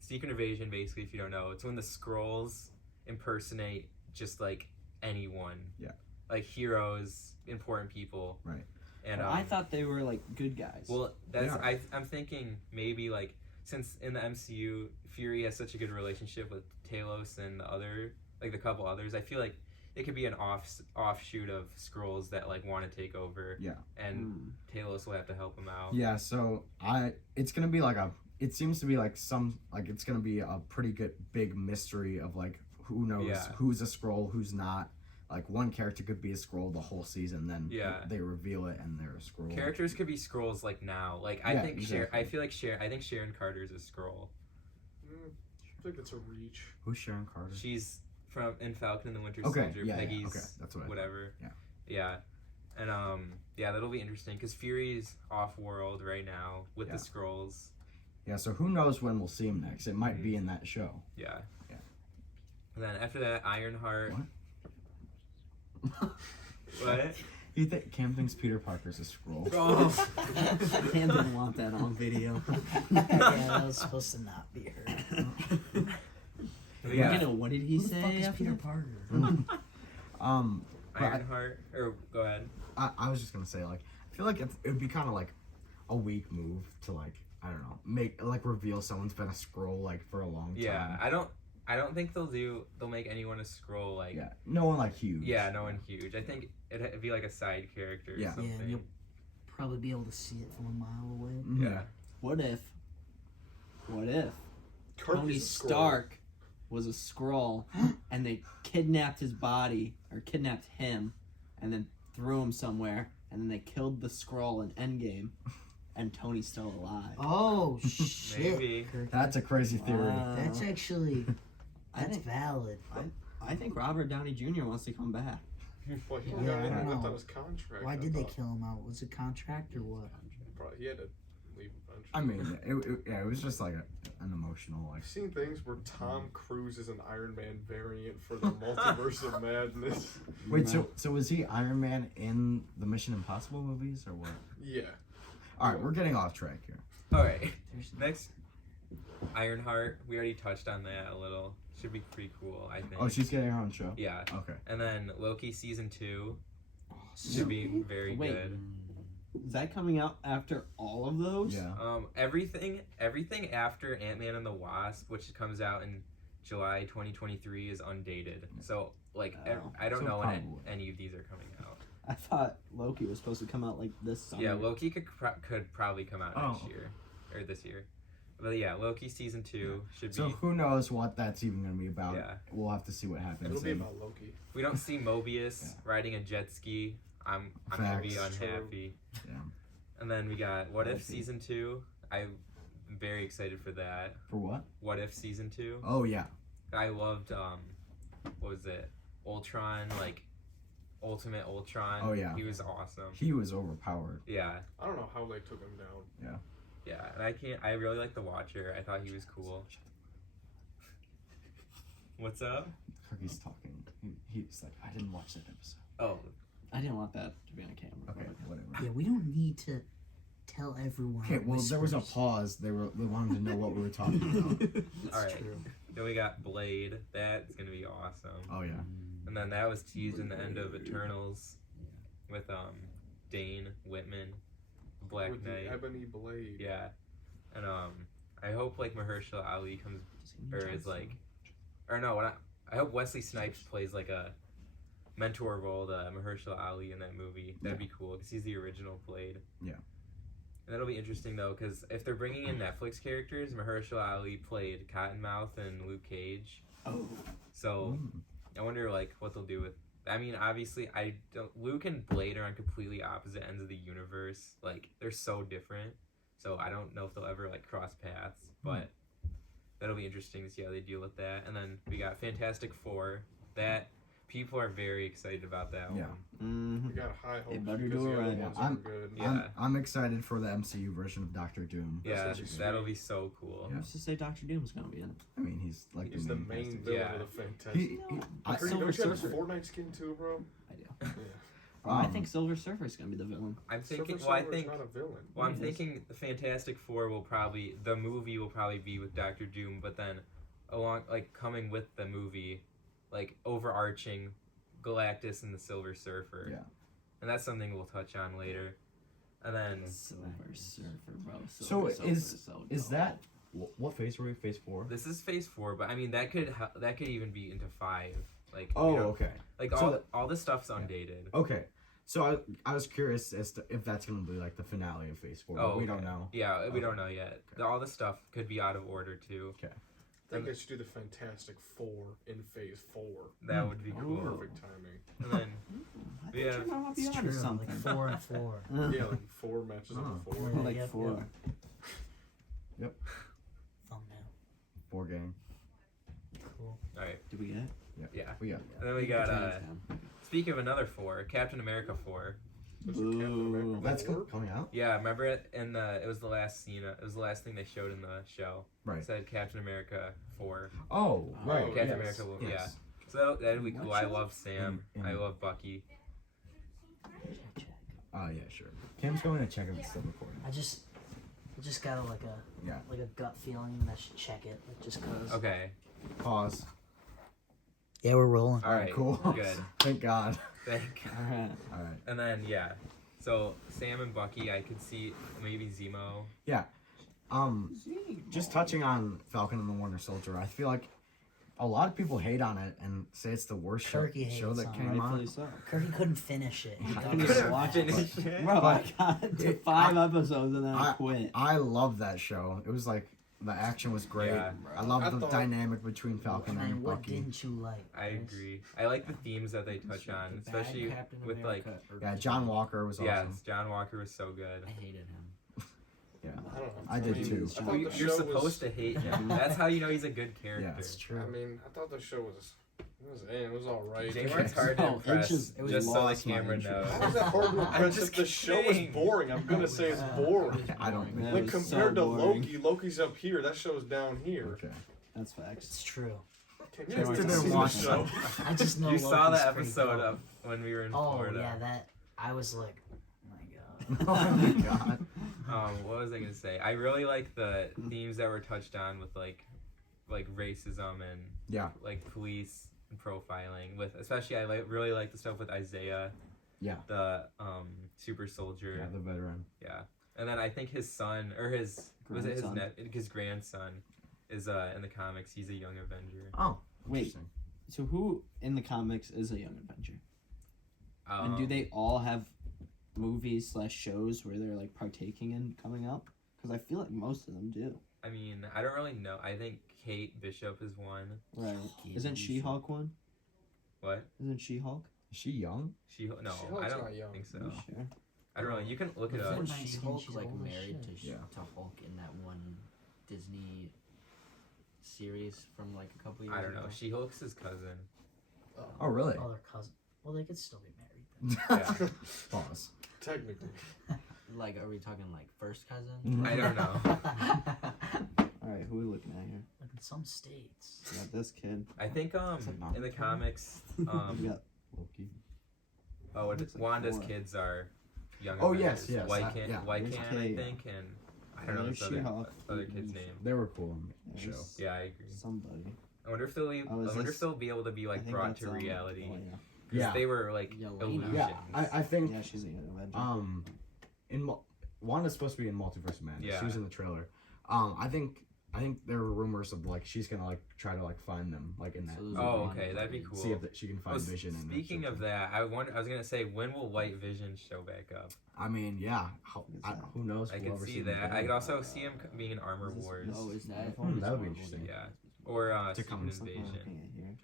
Secret Invasion, basically, if you don't know, it's when the Skrulls impersonate just like anyone. Yeah. Like heroes, important people. Right. And I thought they were like good guys. Well, that's I'm thinking maybe like, since in the MCU, Fury has such a good relationship with Talos and the couple others. I feel like it could be an offshoot of Skrulls that like want to take over. Yeah. And Talos will have to help him out. Yeah. So it's gonna be like it seems to be like it's gonna be a pretty good big mystery of like who knows who's a Skrull, who's not. Like one character could be a Skrull the whole season, then they reveal it and they're a Skrull. Characters could be Skrulls like now. Like I think I think Sharon Carter's a Skrull. I think it's a reach. Who's Sharon Carter? She's in Falcon and the Winter Soldier. Peggy's okay, that's what whatever. Yeah. And that'll be interesting because Fury's off-world right now with the Skrulls. Yeah, so who knows when we'll see him next? It might be in that show. Yeah. And then after that, Ironheart. What? Cam thinks Peter Parker's a Skrull. Oh. Cam didn't want that on video. Yeah, that was supposed to not be heard. You know, what did he Who the say? fuck is after Peter that? Parker? Ironheart, or go ahead. I was just gonna say, like, I feel like it would be kind of like a weak move to, like, I don't know, reveal someone's been a Skrull like for a long time. Yeah, I don't think they'll make anyone a Skrull like. Yeah, no one like huge. Yeah, no one huge. I think it'd be like a side character or something. Yeah, you'll probably be able to see it from a mile away. Yeah. What if Kirk Tony is a Skrull. Stark was a Skrull and they kidnapped his body, or kidnapped him, and then threw him somewhere, and then they killed the Skrull in Endgame, and Tony's still alive? Oh shit! Maybe. That's a crazy theory. Wow. That's actually that's think- valid. I think Robert Downey Jr. wants to come back. Well, he Yeah, got I don't ripped know. on his contract. Why I did they thought. kill him out? Was it contract or what? Probably, he had to leave eventually. I mean, it was just like an emotional, like. I've seen things where Tom Cruise is an Iron Man variant for the Multiverse of Madness. Wait, so was he Iron Man in the Mission Impossible movies or what? Yeah. All right, we're getting off track here. All right. Next, Ironheart. We already touched on that a little. Should be pretty cool, I think. Oh, she's getting her own show. Yeah. Okay. And then Loki season 2 should be very Wait. good. Is that coming out after all of those? Yeah. Everything after Antman and the Wasp, which comes out in July 2023, is undated. So like I don't So know when probably. any of these are coming out. I thought Loki was supposed to come out like this summer. Yeah, Loki could probably come out Oh. next year or this year. But yeah, Loki season 2 should So be. who knows what that's even gonna be about? Yeah. We'll have to see what happens. It'll be And- about Loki. We don't see Mobius riding a jet ski. I'm gonna be Facts. unhappy. Yeah. And then we got What If Loki. season 2. I'm very excited for that. For what? What If season 2. Oh yeah. I loved what was it? Ultron, like Ultimate Ultron. Oh, yeah. He was awesome. He was overpowered. Yeah. I don't know how they took him down. Yeah. And I really like the Watcher. I thought he was cool. What's up? Cookie's talking. He's like, I didn't watch that episode. Oh, I didn't want that to be on camera. Okay, whatever. Yeah, we don't need to tell everyone. Okay, well there was a whispers. pause. They wanted to know what we were talking about. all right. True. Then we got Blade. That's gonna be awesome. Oh yeah. And then that was teased in the end of Eternals with Dane Whitman, Black With Knight. the Ebony Blade. Yeah. And I hope like Mahershala Ali comes or is like, or no, I hope Wesley Snipes plays like a mentor role to Mahershala Ali in that movie. That'd be cool because he's the original Blade. Yeah. And that'll be interesting though, because if they're bringing in Netflix characters, Mahershala Ali played Cottonmouth and Luke Cage. Oh. So I wonder like what they'll do with. I mean, obviously, Luke and Blade are on completely opposite ends of the universe. Like they're so different. So I don't know if they'll ever like cross paths, but that'll be interesting to see how they deal with that. And then we got Fantastic Four. That people are very excited about that Yeah. one. We got high hopes better because do the it other right. ones I'm- are good. Yeah. I'm excited for the MCU version of Doctor Doom. Yeah, That's what you that'll see. be so cool. Yeah. Who's to say Doctor Doom's gonna be in? I mean, he's like He's the main cast. villain Yeah. of the Fantastic. He, I, Silver Don't you have his Surfer. Fortnite skin too, bro? I do. Yeah. I think Silver Surfer's gonna be the villain. I'm thinking. Silver Well, I Surfer's think. not a villain. Well, I'm He is. thinking the Fantastic Four the movie will probably be with Doctor Doom, but then coming with the movie, like overarching Galactus and the Silver Surfer. Yeah. And that's something we'll touch on later. And then Silver Surfer, bro. So is dope. that what phase were we? Phase 4? this is Phase 4, but I mean that could even be into 5. Like Oh, you know, okay. like So all this stuff's undated. Okay. So I was curious as to if that's gonna be like the finale of Phase 4. But we don't okay. know. Yeah, we Okay. don't know yet. All this stuff could be out of order too. I think I should do the Fantastic Four in Phase 4. That would be cool. Perfect timing. And then I Yeah. think you might be It's onto true. something. Like 4 and 4. Yeah, like 4 matches Oh. on 4. Yeah, Like yep, 4. Thumbnail. 4 gang. Cool. all right, Did we get it? yeah. We got. And then we got Down. speaking of another 4, Captain America 4. There's a Captain America Boo. That's 4? coming out. Yeah, remember it in it was the last scene. It was the last thing they showed in the show. Right. It said Captain America 4. Oh, right. Oh, Captain yes. America will, Yes. yeah. So that'd be What cool. I show? love Sam. In- I love Bucky. Check. Yeah, sure. Tim's going to check if it's still recording. I just got like a gut feeling that I should check it, like, just cause. Okay. Pause. Yeah, we're rolling. All right. Cool. Good. Thank God. Thank. Alright. All right. And then yeah, so Sam and Bucky, I could see maybe Zemo. Just touching on Falcon and the Winter Soldier, I feel like a lot of people hate on it and say it's the worst show Turkey show hates that on it. came Rightfully on. so. Kirky couldn't finish it. He I got couldn't this- even watch it. Finish it. Bro, I But got to 5 episodes and then I I- quit. I love that show. It was like the action was great. Yeah. I love I the thought- dynamic between Falcon Man, and what Bucky. didn't you like? I Chris? agree. I like the themes that they touch on, especially with like Yeah, John Walker was awesome. yes, John Walker was so good. I hated him. Yeah. I don't know. I did mean, too. I thought Well, the you're show supposed was, to hate him. That's how you know he's a good character. Yeah, It's true. I mean, I thought the show was. It was alright. J-Mark's hard to No, it impress, just- it was just so the lost my camera interest. knows. How is that hard to I'm impress just if the show was kidding. boring? I'm gonna say it's boring. I don't That Like was compared so to boring. Loki, Loki's up here. That show's down here. Okay. That's facts. It's true. Can J-Mark you didn't see the watch show? I just know You saw Loki's the pretty episode dope. of when we were in Oh Florida. yeah, that I was like, oh my god. Oh my God. What was I gonna say? I really like the themes that were touched on with like racism and Yeah. like police and profiling. With especially I really like the stuff with Isaiah. Yeah. The super soldier. Yeah, the veteran. Yeah. And then I think his son or his grandson is in the comics. He's a young Avenger. Oh. Wait, Interesting. so who in the comics is a Young Avenger? And do Um, they all have movies / shows where they're like partaking in coming up? Because I feel like most of them do. I mean, I don't really know. I think Kate Bishop is one. Right. Isn't She-Hulk one? What? Isn't She-Hulk? Is she young? No, She-Hulk's I don't not young. think so. You sure? I don't know. You can look it up. Wasn't Wasn't 19, She-Hulk she's like old as married shit. Yeah. to Hulk in that one Disney series from like a couple years I don't know. ago? She-Hulk's his cousin. Oh, really? Oh, their cousin. Well, they could still be married. Then. Yeah. Pause. Technically. Like, are we talking like first cousin? Mhm. I don't know. Alright, who are we looking at here? Like in some states. We got this kid. I think Is it not in the Loki? comics we got Loki. Looks like Wanda's Thor. kids are young. Oh, Avengers. yes, White yeah. White There's Can, I Kate. think, and I don't know There's this other She-Hulk. kid's name. They were cool in the show. There's Yeah, I agree. Somebody. I wonder if they'll Oh, is I wonder this- if they'll be able to be I like think brought that's, to reality. Oh, yeah. Because Yeah. they were like Yelena. illusions. Yeah, I think Yeah, she's a Young Avenger. in Wanda's supposed to be in Multiverse of Madness. Yeah. She was in the trailer. I think I think there were rumors of like she's gonna like try to like find them like in that. So those movie. are Oh, fun okay, that'd be things. cool. See if she can find Oh, Vision. In speaking of that, I was gonna say, when will White Vision show back up? I mean, yeah. Who knows? I We'll could ever see them that. again. I could also see him being in Armor Wars. Oh, is that? that would be interesting. Yeah, or To come Secret in Invasion.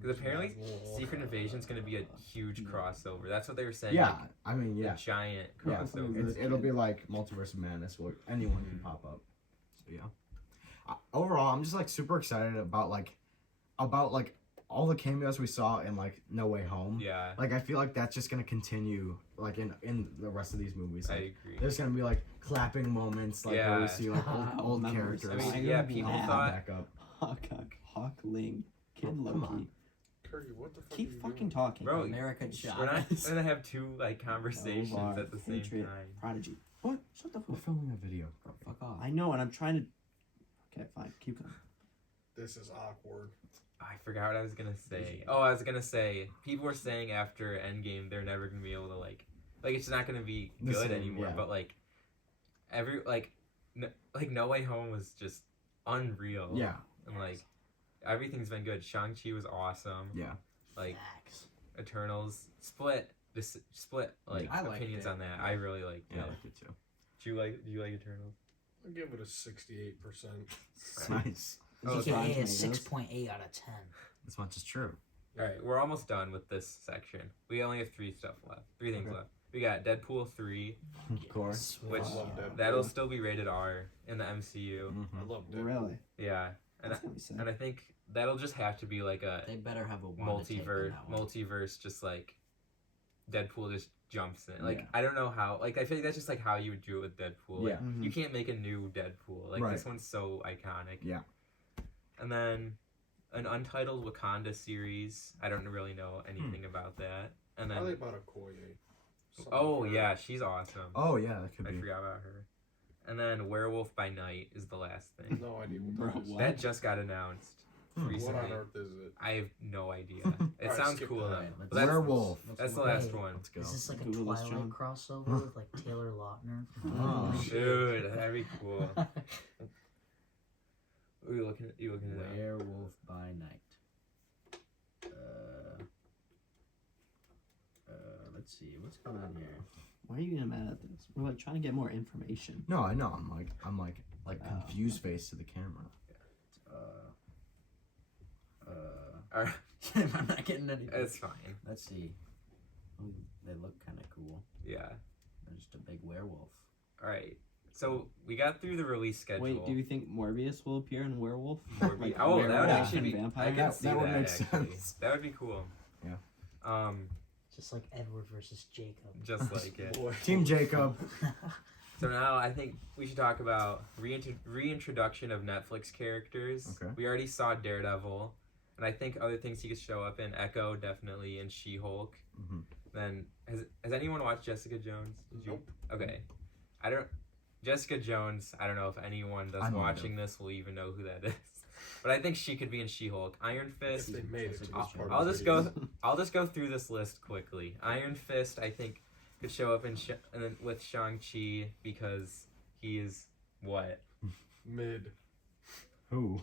Because apparently, Secret Invasion's gonna be a huge crossover. That's what they were saying. Yeah, like, I mean, a yeah. giant Yeah, crossover. it'll be like Multiverse of Madness where anyone can pop up. So yeah. Overall, I'm just like super excited about all the cameos we saw in like No Way Home. Yeah, Like I feel like that's just gonna continue like in the rest of these movies. I Like, agree. there's gonna be like clapping moments like where Yeah. we see like old Memories. characters. I mean, yeah, people pop thought. back up. Hawkling, Kid Come Loki. on. Curry, what the fuck are Keep you fucking doing? talking. Bro, American We're not shot. gonna have two like conversations Our at the same Patriot time. Prodigy. What? Shut the We're fuck. filming a video. Bro, fuck off. I know, and I'm trying to. Okay, fine. Keep going. This is awkward. I forgot what I was gonna say. Oh, I was gonna say people were saying after Endgame they're never gonna be able to like it's not gonna be The good same, anymore. yeah. But like No Way Home was just unreal. Yeah. And like everything's been good. Shang-Chi was awesome. Yeah. Like Facts. Eternals split like I liked opinions it. on that. I really liked Yeah, I it. like it too. Do you like Eternals? I'll give it a 68%. Nice. Oh, It's AKA Rotten a Tomatoes. 6.8 out of 10. As much as true. All right, we're almost done with this section. We only have three things Okay. left. We got Deadpool 3, Of course. which I love Deadpool. that'll still be rated R in the MCU. I Mhm. love Deadpool. Really? Yeah, and That's gonna be sick. I think that'll just have to be like a They better have a Wanda take on that one. multiverse, just like Deadpool just jumps in. Like Yeah. I don't know how. Like I feel like that's just like how you would do it with Deadpool. Like, Yeah. Mhm. you can't make a new Deadpool. Like Right. this one's so iconic. Yeah. And then an Untitled Wakanda series. I don't really know anything about that. And then Probably about a Okoye. Something oh like that. yeah, she's awesome. Oh yeah, that could I be. forgot about her. And then Werewolf by Night is the last thing. No idea what Bro, that is. what? That just got announced Hmm. What recently. on earth is it? I have no idea. It Alright, sounds skip cool that. though. Alright, But that's, Werewolf. that's the Wait. last one. Let's go. Is this like a Google this, Twilight John. crossover with like Taylor Lautner? Oh, Dude, that'd be cool. You looking at it? Werewolf by Night. Let's see. What's going on here? Why are you getting mad at this? We're like trying to get more information. No, I know. I'm like Oh. confused face to the camera. Alright, I'm not getting anything. it's fine. Let's see. Ooh, they look kind of cool. Yeah. They're just a big werewolf. Alright. So we got through the release schedule. Wait, do you think Morbius will appear in Werewolf? Morbius. Like Oh, that would werewolf actually and be. vampire? I can That- see that that. would make actually. sense. That would be cool. Yeah. Just like Edward versus Jacob. Just like it. Boy. Team Jacob. So now I think we should talk about reintroduction of Netflix characters. Okay. We already saw Daredevil, and I think other things he could show up in. Echo definitely, and She-Hulk. Mhm. Then has anyone watched Jessica Jones? Did you? Nope. Okay. I don't. Jessica Jones. I don't know if anyone that's I know I watching this will even know who that is, but I think she could be in She-Hulk. Iron If Fist. they made it to this I'll, part I'll of the just video. go. I'll just go through this list quickly. Iron Fist, I think, could show up in and then with Shang-Chi because he is what? Mid. Who?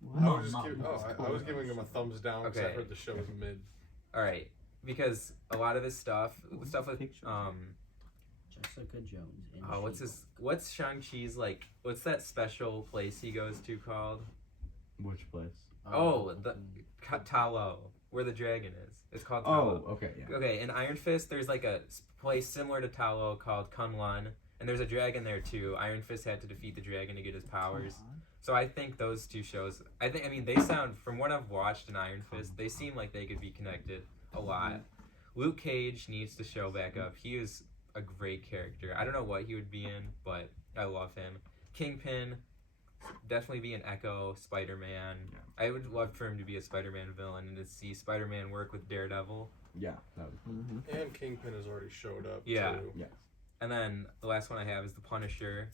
What? I was, just Mom, giving, mom. I was giving him a thumbs down because I Okay. heard the show was mid. All right, because a lot of his stuff with Pictures. Jessica Jones. In what's Shang-Chi's like? What's that special place he goes to called? Which place? Oh, the Talo, where the dragon is. It's called Oh, Talo. okay, yeah. Okay, in Iron Fist, there's like a place similar to Talo called Kunlun, and there's a dragon there too. Iron Fist had to defeat the dragon to get his powers. So I think those two shows, I mean, they sound, from what I've watched in Iron Fist, they seem like they could be connected a lot. Luke Cage needs to show back up. He is a great character. I don't know what he would be in, but I love him. Kingpin, definitely be an Echo, Spider-Man. Yeah. I would love for him to be a Spider-Man villain and to see Spider-Man work with Daredevil. Yeah, that would. Mm-hmm. And Kingpin has already showed up. Yeah. Too. And then the last one I have is the Punisher,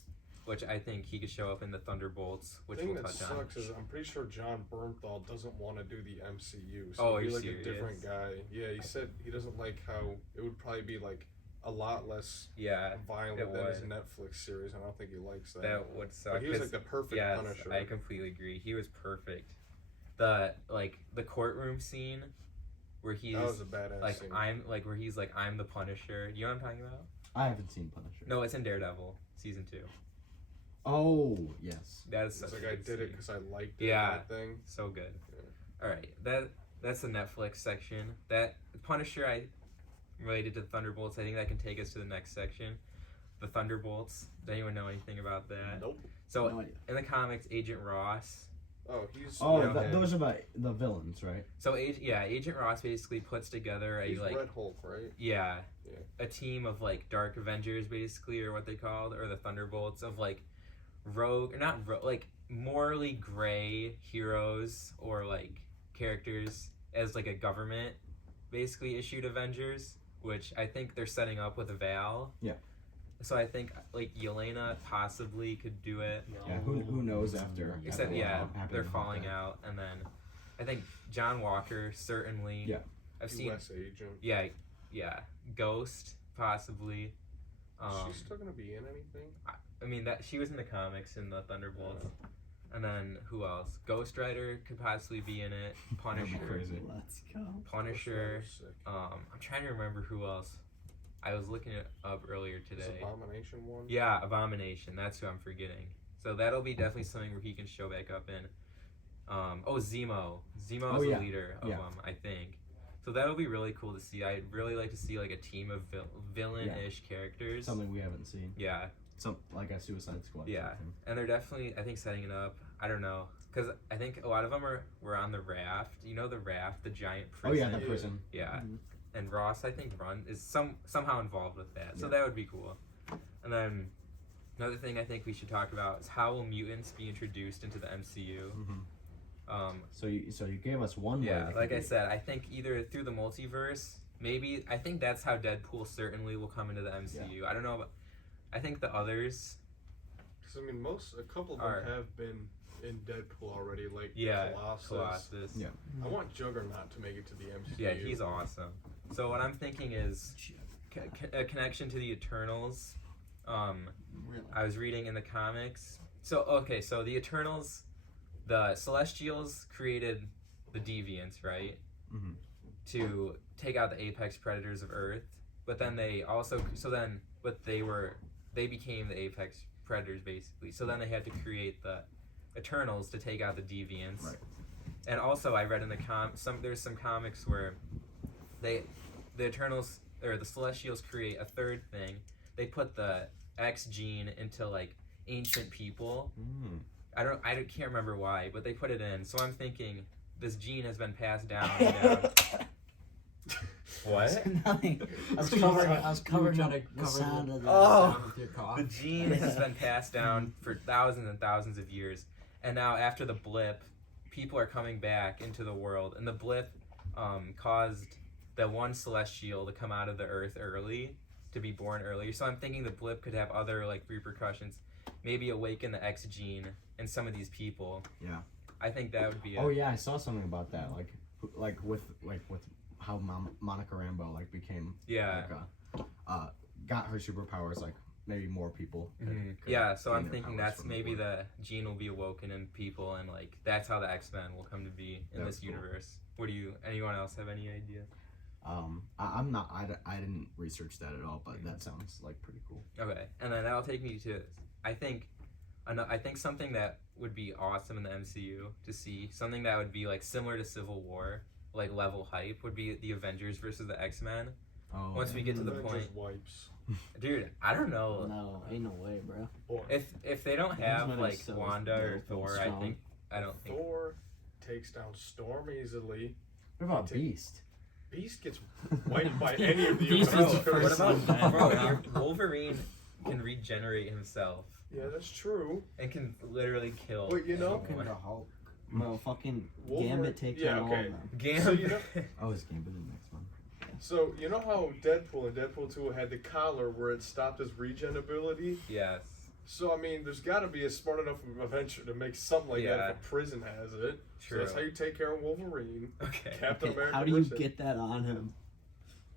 which I think he could show up in the Thunderbolts, The which thing we'll that touch on. sucks is I'm pretty sure John Bernthal doesn't want to do the MCU. So Oh, he'd be are like you a different serious? guy. Yeah, he said he doesn't like how it would probably be like a lot less Yeah, violent it than his would. Netflix series, and I don't think he likes that. that would suck. But he was 'cause- like the perfect yes, Punisher. I completely agree. He was perfect. The courtroom scene where he's That was a badass like scene. where he's like I'm the Punisher. You know what I'm talking about? I haven't seen Punisher. No, it's in Daredevil season 2. Oh yes. That is It's such like a I good did it scene. because I liked it. Yeah. That thing. So good. Yeah. All right, that's the Netflix section. That Punisher, I related to Thunderbolts. I think that can take us to the next section, the Thunderbolts. Does anyone know anything about that? Nope. So No idea. in the comics, Agent Ross. Oh, he's. Oh, You know him. those are the villains, right? So Agent Ross basically puts together a He's like Red Hulk, right? yeah, Yeah. a team of like Dark Avengers basically, or what they called, or the Thunderbolts of like like morally gray heroes or like characters as like a government basically issued Avengers, which I think they're setting up with Val. Yeah. So I think like Yelena possibly could do it. Yeah. Who knows after? Except after yeah, what happened they're to falling Hawkeye. out, and then I think John Walker certainly. Yeah. I've seen. U.S. agent. Yeah. Ghost possibly. She's still gonna be in anything? I mean that she was in the comics in the Thunderbolts, and then who else? Ghost Rider could possibly be in it. That'd be Punisher. crazy. Let's go. Punisher. Sick. I'm trying to remember who else. I was looking it up earlier Is today. Abomination one? Yeah, Abomination. That's who I'm forgetting. So that'll be definitely something where he can show back up in. Zemo. Zemo Oh, is yeah. the leader of Yeah. them, I think. So that'll be really cool to see. I'd really like to see like a team of villain-ish characters. Something we haven't seen. Yeah, Some like a Suicide Squad. Yeah. type thing. and they're definitely, I think, setting it up. I don't know, because I think a lot of them were on the raft. You know the raft, the giant Oh prison. yeah, the prison. Yeah. Mhm. And Ross, I think, is somehow involved with that. So Yeah. that would be cool. And then another thing I think we should talk about is how will mutants be introduced into the MCU? Mm-hmm. Um, So you gave us one way. yeah, they like could I do it. said, I think either through the multiverse, maybe. I think that's how Deadpool certainly will come into the MCU. I don't know, but I think the others. Because I mean, a couple of them Are- have been in Deadpool already, like Yeah, Colossus. Colossus. Yeah. I want Juggernaut to make it to the MCU. Yeah, he's awesome. So what I'm thinking is a connection to the Eternals. Really? I was reading in the comics. So the Eternals, the Celestials created the Deviants, right? Mhm. To take out the apex predators of Earth. But then they became the apex predators basically. So then they had to create the Eternals to take out the Deviants. Right. And also I read in the there's some comics where the Eternals or the Celestials create a third thing. They put the X gene into like ancient people. Mm. I can't remember why, but they put it in. So I'm thinking this gene has been passed down. and down. What? Nothing. I was covering trying to the cover sound of the. Oh. sound with your cough. The gene has been passed down for thousands and thousands of years, and now after the blip, people are coming back into the world, and the blip caused the one Celestial to come out of the Earth early, to be born earlier. So I'm thinking the blip could have other like repercussions, maybe awaken the X gene in some of these people. Yeah. I think that would be. Oh yeah, I saw something about that. Like with how Monica Rambeau like became Yeah. like got her superpowers, like maybe more people. could Yeah, so I'm gain their thinking powers that's from the maybe blip. the gene will be awoken in people, and like that's how the X-Men will come to be in That's this cool. universe. Anyone else have any idea? I'm not. I didn't research that at all, but that sounds like pretty cool. Okay, and then that'll take me to, I think something that would be awesome in the MCU to see, something that would be like similar to Civil War, like level hype, would be the Avengers versus the X-Men. Oh, Once we get to the Avengers point, wipes. dude, I don't know No, ain't no way, bro. Boy, if they don't have X-Men like is so Wanda or dope and Thor. strong. I don't think. Thor takes down Storm easily. What about Take- Beast? Beast gets wiped by any of the Beast is Avengers. the first What one. about Wolverine? Can regenerate himself Yeah, that's true. and can literally kill. But you know, anyone. The Hulk. Bro, fucking Wolverine- Gambit takes yeah, out all okay. of them. Gambit. So you know- Oh, is Gambit in the next one? So you know how Deadpool and Deadpool 2 had the collar where it stopped his regen ability? Yes. So I mean, there's got to be a smart enough Avenger to make something like that Yeah. if a prison has it. So True. that's how you take care of Wolverine. Okay. Captain Okay, America. how do you versus- get that on him?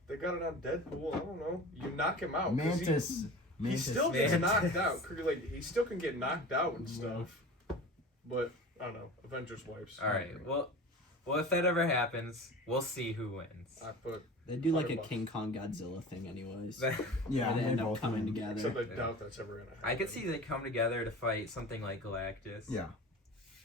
They got it on Deadpool. I don't know. You knock him out. 'Cause Mantis. He still gets knocked out. Like, he still can get knocked out and stuff. But I don't know. Avengers wipes. All right. Well, if that ever happens, we'll see who wins. I put. They do like a $100. King Kong Godzilla thing, anyways. Yeah, They end up both coming win. together. Except I doubt that's ever gonna happen. I could see they come together to fight something like Galactus. Yeah,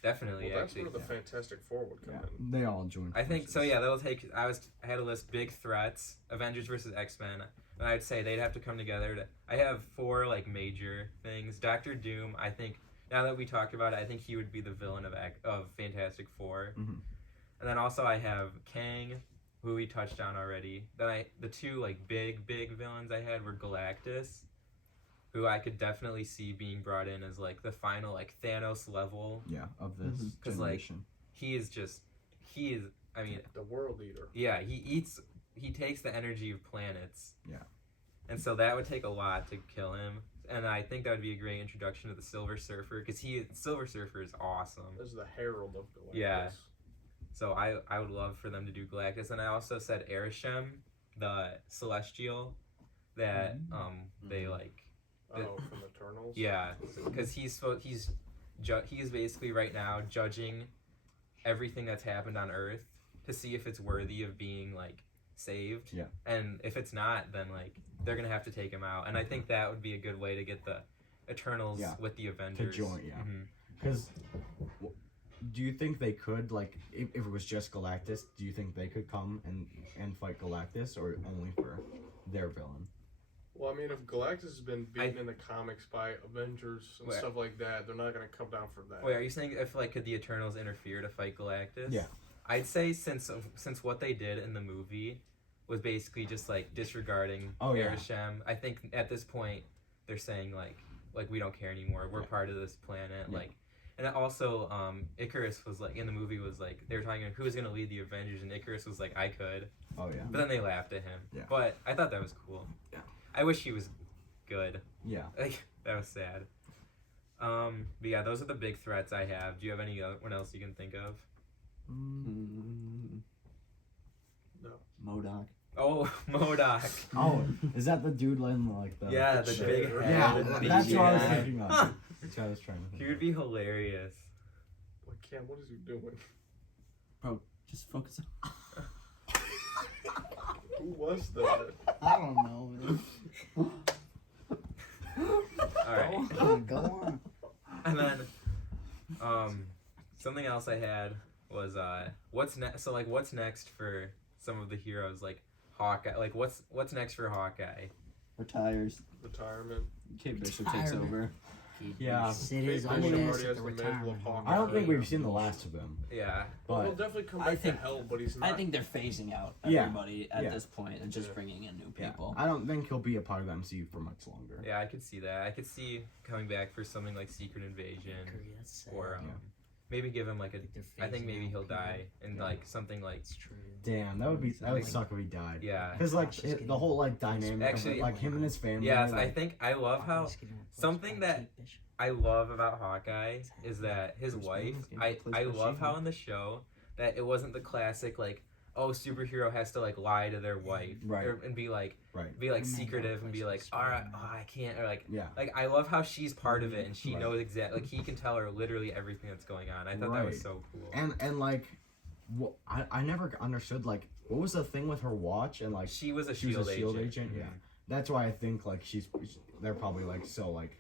Definitely, Well, that's actually. where the Fantastic Four would come yeah. in. They all join. I think so. forces. Yeah, that'll take. I had a list: big threats, Avengers versus X-Men, and I'd say they'd have to come together. I have 4 like major things. Doctor Doom. I think now that we talked about it, I think he would be the villain of Fantastic Four. Mhm. And then also I have Kang, who we touched on already. Then the 2 like big villains I had were Galactus, who I could definitely see being brought in as like the final like Thanos level. Yeah, of this 'Cause, like, generation. He is. I mean, The World Eater. yeah, he takes the energy of planets. Yeah. And so that would take a lot to kill him. And I think that would be a great introduction to the Silver Surfer, because Silver Surfer is awesome. This is the Herald of Galactus. Yeah. So I would love for them to do Galactus. And I also said Arishem, the Celestial, that they like. Oh, from Eternals. Yeah, because he's basically right now judging everything that's happened on Earth to see if it's worthy of being like saved. Yeah. And if it's not, then like they're gonna have to take him out. And I think that would be a good way to get the Eternals with the Avengers. join, yeah. Mhm. Because, do you think they could, like, if it was just Galactus, do you think they could come and fight Galactus, or only for their villain? Well, I mean, if Galactus has been beaten in the comics by Avengers and Wait. stuff like that, they're not going to come down for that. Wait, are you saying if like could the Eternals interfere to fight Galactus? Yeah. I'd say since what they did in the movie was basically just like disregarding Arishem. I think at this point they're saying like we don't care anymore. We're part of this planet. Yeah. Like, and also Icarus was like in the movie was like they were talking about who's gonna lead the Avengers, and Icarus was like I could. Oh, yeah. But then they laughed at him. Yeah. But I thought that was cool. Yeah. I wish he was good. Yeah. Like that was sad. But yeah, those are the big threats I have. Do you have anyone else you can think of? No. MODOK. Oh, MODOK. Oh, is that the dude in, like, the... Yeah, the Shit. big head. Yeah, the that's big what I was guy. thinking of. That's what I was trying to He think would be hilarious. Like, Cam, what is he doing? Bro, just focus on. Who was that? I don't know, man. Alright. Go on. And then, something else I had was, what's next? So, like, what's next for some of the heroes? Like, Hawkeye. Like, what's next for Hawkeye? Retires. Retirement. Kate Bishop takes Retirement. over. Yeah. Sit his Kate old Bishop ass already at has the the mantle of retirement Hawkeye. home. I don't think we've seen the last of him, Yeah. Well, but... he'll definitely come I back think- to hell, but he's not. I think they're phasing out Yeah. everybody at Yeah. this point and just Yeah. bringing in new Yeah, people. I don't think he'll be a part of the MCU for much longer. Yeah, I could see that. I could see coming back for something like Secret Invasion. That's sad. Or, Yeah. maybe give him, like, Like they're I think phasing maybe out he'll people. die in, Yeah. like, something like... It's true. Damn, that would Like- suck if he died. Yeah. Because, like, Josh is getting the whole, like, dynamic Actually- of it, like, him and his family. Yes, like, I love how... He's getting replaced something by that- Kate Bishop. I love about Hawkeye is that his Bruce wife, Wayne's getting I replaced by love how She-Hulk. in the show that it wasn't the classic like, oh, superhero has to like lie to their wife, Right. and be like Right. Superman secretive and be like, replaced all right, Spider-Man. oh, I can't, or like Yeah. I love how she's part of it and she Right. knows exactly, like he can tell her literally everything that's going on. I thought that was Right. so cool. And like, I never understood, like, what was the thing with her watch and, like, She was a she was shield a shield agent. agent? Mhm. Yeah. That's why I think, like, they're probably, like, so, like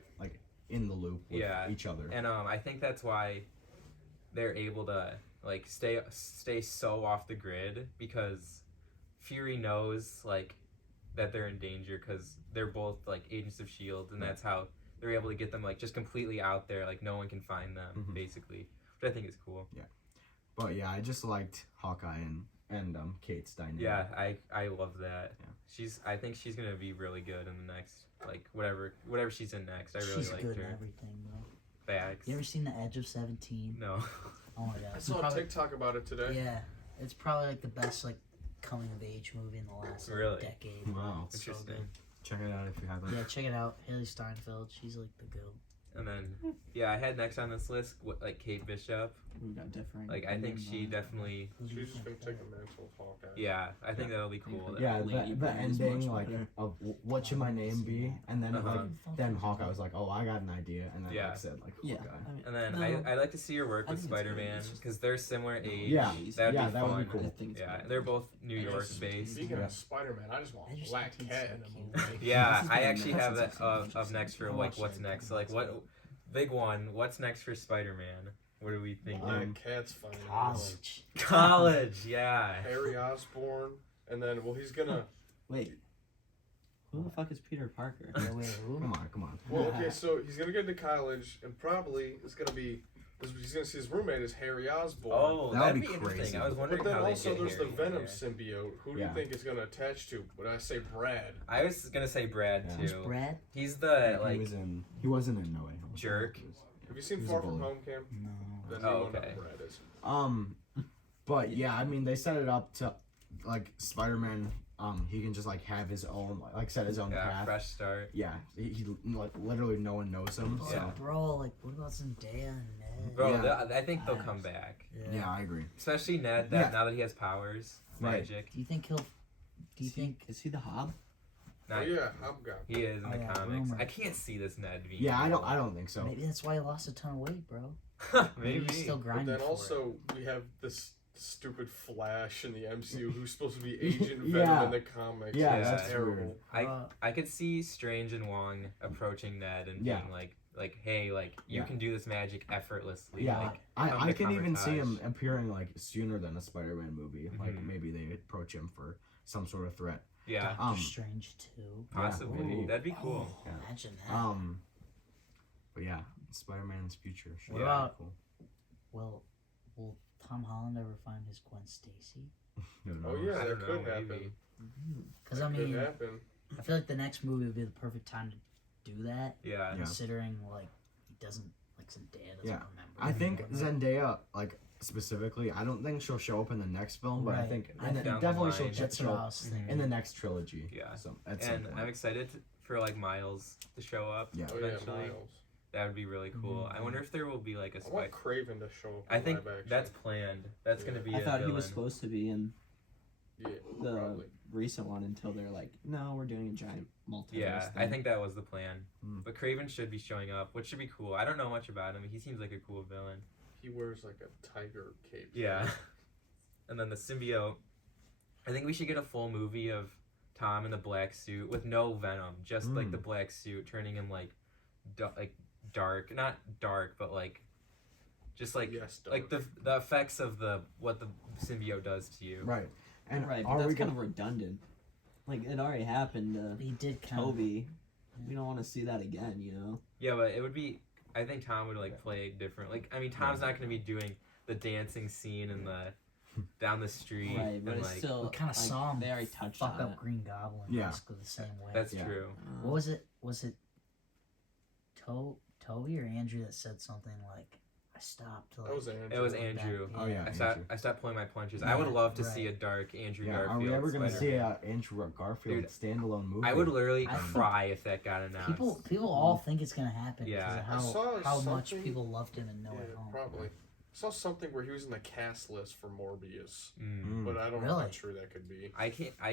in the loop with Yeah. each other. And I think that's why they're able to like stay so off the grid, because Fury knows like that they're in danger because they're both like agents of S.H.I.E.L.D. and that's how they're able to get them like just completely out there, like no one can find them basically, which I think is cool. But yeah, I just liked Hawkeye and Kate's dynamic. Yeah, I love that. Yeah. I think she's gonna be really good in the next like whatever she's in next. I really She's liked good her. in everything, bro. Facts. You ever seen The Edge of 17? No. Oh my god. I It's saw a probably- TikTok about it today. Yeah, it's probably like the best like coming of age movie in the last like, Really? decade. Wow. It's so Interesting. good. Check it out if you haven't. Yeah, check it out. Haley Steinfeld, she's like the goat. And then, yeah, I had next on this list like Kate Bishop. We got different. Like I think she definitely. She's just gonna take a mantle of Hawkeye. Yeah, I think that'll be cool. Yeah, Lady the Bird is ending, much like, better. of what should my name be? And then, Uh-huh. then Hawkeye was like, oh, I got an idea. And then, Yeah. like, said, like, Yeah. Hawkeye. I mean, And then no, I'd like to see her work I with think it's good. Spider-Man It's just- because they're similar age. Yeah. That'd Yeah, be that fun. would be cool. I think it's Yeah, better. they're both New And York just based. Speaking Yeah. of Spider-Man, I just want I just Black think Cat it's in the so movie. Yeah, This is I gonna actually be have nuts. that up next for I'll like watch what's that. next. So, like what big one? What's next for Spider-Man? What are we thinking? Black Cat's fine. College. College, yeah. Harry Osborn, and then he's gonna. Wait. Who the fuck is Peter Parker? Yeah, wait, who? Come on. Well, okay, so he's gonna get into college, and probably it's gonna be. He's gonna see his roommate is Harry Osborn. Oh, That that'd would be be interesting. crazy. I was wondering But then how they also get there's the Harry in Venom there. symbiote. Who do Yeah. you think is gonna attach to? Would I say Brad? I was gonna say Brad Yeah. Who's too. Brad? He's the he like wasn't in No Way Home. jerk. Have you seen He's a Far From bully. Home, Cam? No. Then Oh, you won't know okay. who Brad is. But yeah, I mean, they set it up to, like, Spider-Man, he can just, like, have his own, like set his own Yeah, path. fresh start. Yeah, he like, literally no one knows him, But, so. Yeah. bro, like, what about Zendaya and Ned? Bro, Yeah. I think they'll come back. Yeah, I agree. Especially Ned, Yeah. now that he has powers, Right. magic. Do you think he'll? Do you think? Is he the Hob? Oh Not, yeah, Hobgoblin. He is in Oh, the yeah, comics. rumor. I can't see this Ned being. Yeah, I evil. don't think so. Maybe that's why he lost a ton of weight, bro. Maybe. He's still But grinding then for also we have this stupid Flash in the MCU who's supposed to be Agent Yeah. Venom in the comics. Yeah, It's that's terrible. weird. it. I could see Strange and Wong approaching Ned and Yeah. being like, hey, like you Yeah. can do this magic effortlessly. Yeah, Like, come I to can even see him Convertage. appearing, like, sooner than a Spider-Man movie. Like, Mhm. maybe they approach him for some sort of threat. Yeah, Doctor Strange too. possibly. Ooh. That'd be cool. Oh, Yeah. imagine that. But yeah, Spider-Man's future. should What be about- cool. Will Tom Holland ever find his Gwen Stacy? Who Oh knows? yeah, I that don't could know, happen. maybe. Because That I could mean, happen. I feel like the next movie would be the perfect time to do that, Yeah. Yeah. considering like he doesn't like Zendaya doesn't Yeah. remember. I think anymore. Zendaya, like, specifically, I don't think she'll show up in the next film, but I Right. think I and think down the definitely she'll line. That's show what I up was thinking. in the next trilogy. Yeah. So at some And point. I'm excited for like Miles to show up. Yeah. Oh yeah, Eventually. Miles. That would be really cool. I wonder if there will be like a I want Spider. Craven to show up. I in think live action. that's planned. That's gonna be. I a thought he villain. was supposed to be in yeah, the probably. recent one until they're like, no, we're doing a giant multiverse. Yeah, I thing. think that was the plan. Mm. But Craven should be showing up, which should be cool. I don't know much about him. He seems like a cool villain. He wears like a tiger cape. Yeah. And then the symbiote. I think we should get a full movie of Tom in the black suit with no Venom, just like the black suit, turning him like dark, not dark, but like just like Yes, like the effects of what the symbiote does to you. Right. And right, but are that's we kind gonna? of redundant. Like it already happened to he did kind Toby. We don't want to see that again, you know. Yeah, but it would be. I think Tom would like play different. Like I mean, Tom's not going to be doing the dancing scene and the down the street Right, but and it's like still We kind of like, saw him They already touched fuck on up it. Green Goblin Yeah. basically the same way. that's Yeah. true. What was it? Was it Toby or Andrew that said something like, "I stopped"? Like, That was Andrew. It was Andrew. Oh yeah. I stopped pulling my punches. Yeah, I would love to right. see a dark Andrew Yeah. Are Garfield. we ever gonna see Spider-Man. a Andrew Garfield Dude, standalone movie? I would literally I think cry if that got announced. people all think it's gonna happen Yeah. because I of saw how much something- people loved him in No Way Yeah, Home. probably. I saw something where he was in the cast list for Morbius, Mm. but I don't know how Really? true that could be. I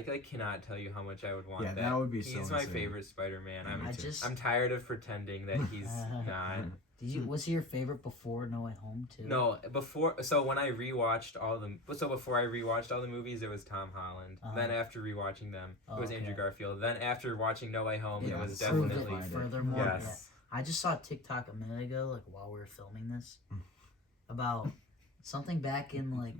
like cannot tell you how much I would want Yeah, that. that would be so He's my insane. favorite Spider-Man. Me too. I'm tired of pretending that he's not. Was he your favorite before No Way Home too? No, before when I rewatched all the before I rewatched all the movies, it was Tom Holland. Uh-huh. Then after rewatching them, it was Oh, Andrew okay. Garfield. Then after watching No Way Home, It it was proved definitely it furthermore. yes. Yeah. I just saw a TikTok a minute ago, like while we were filming this, about something back in like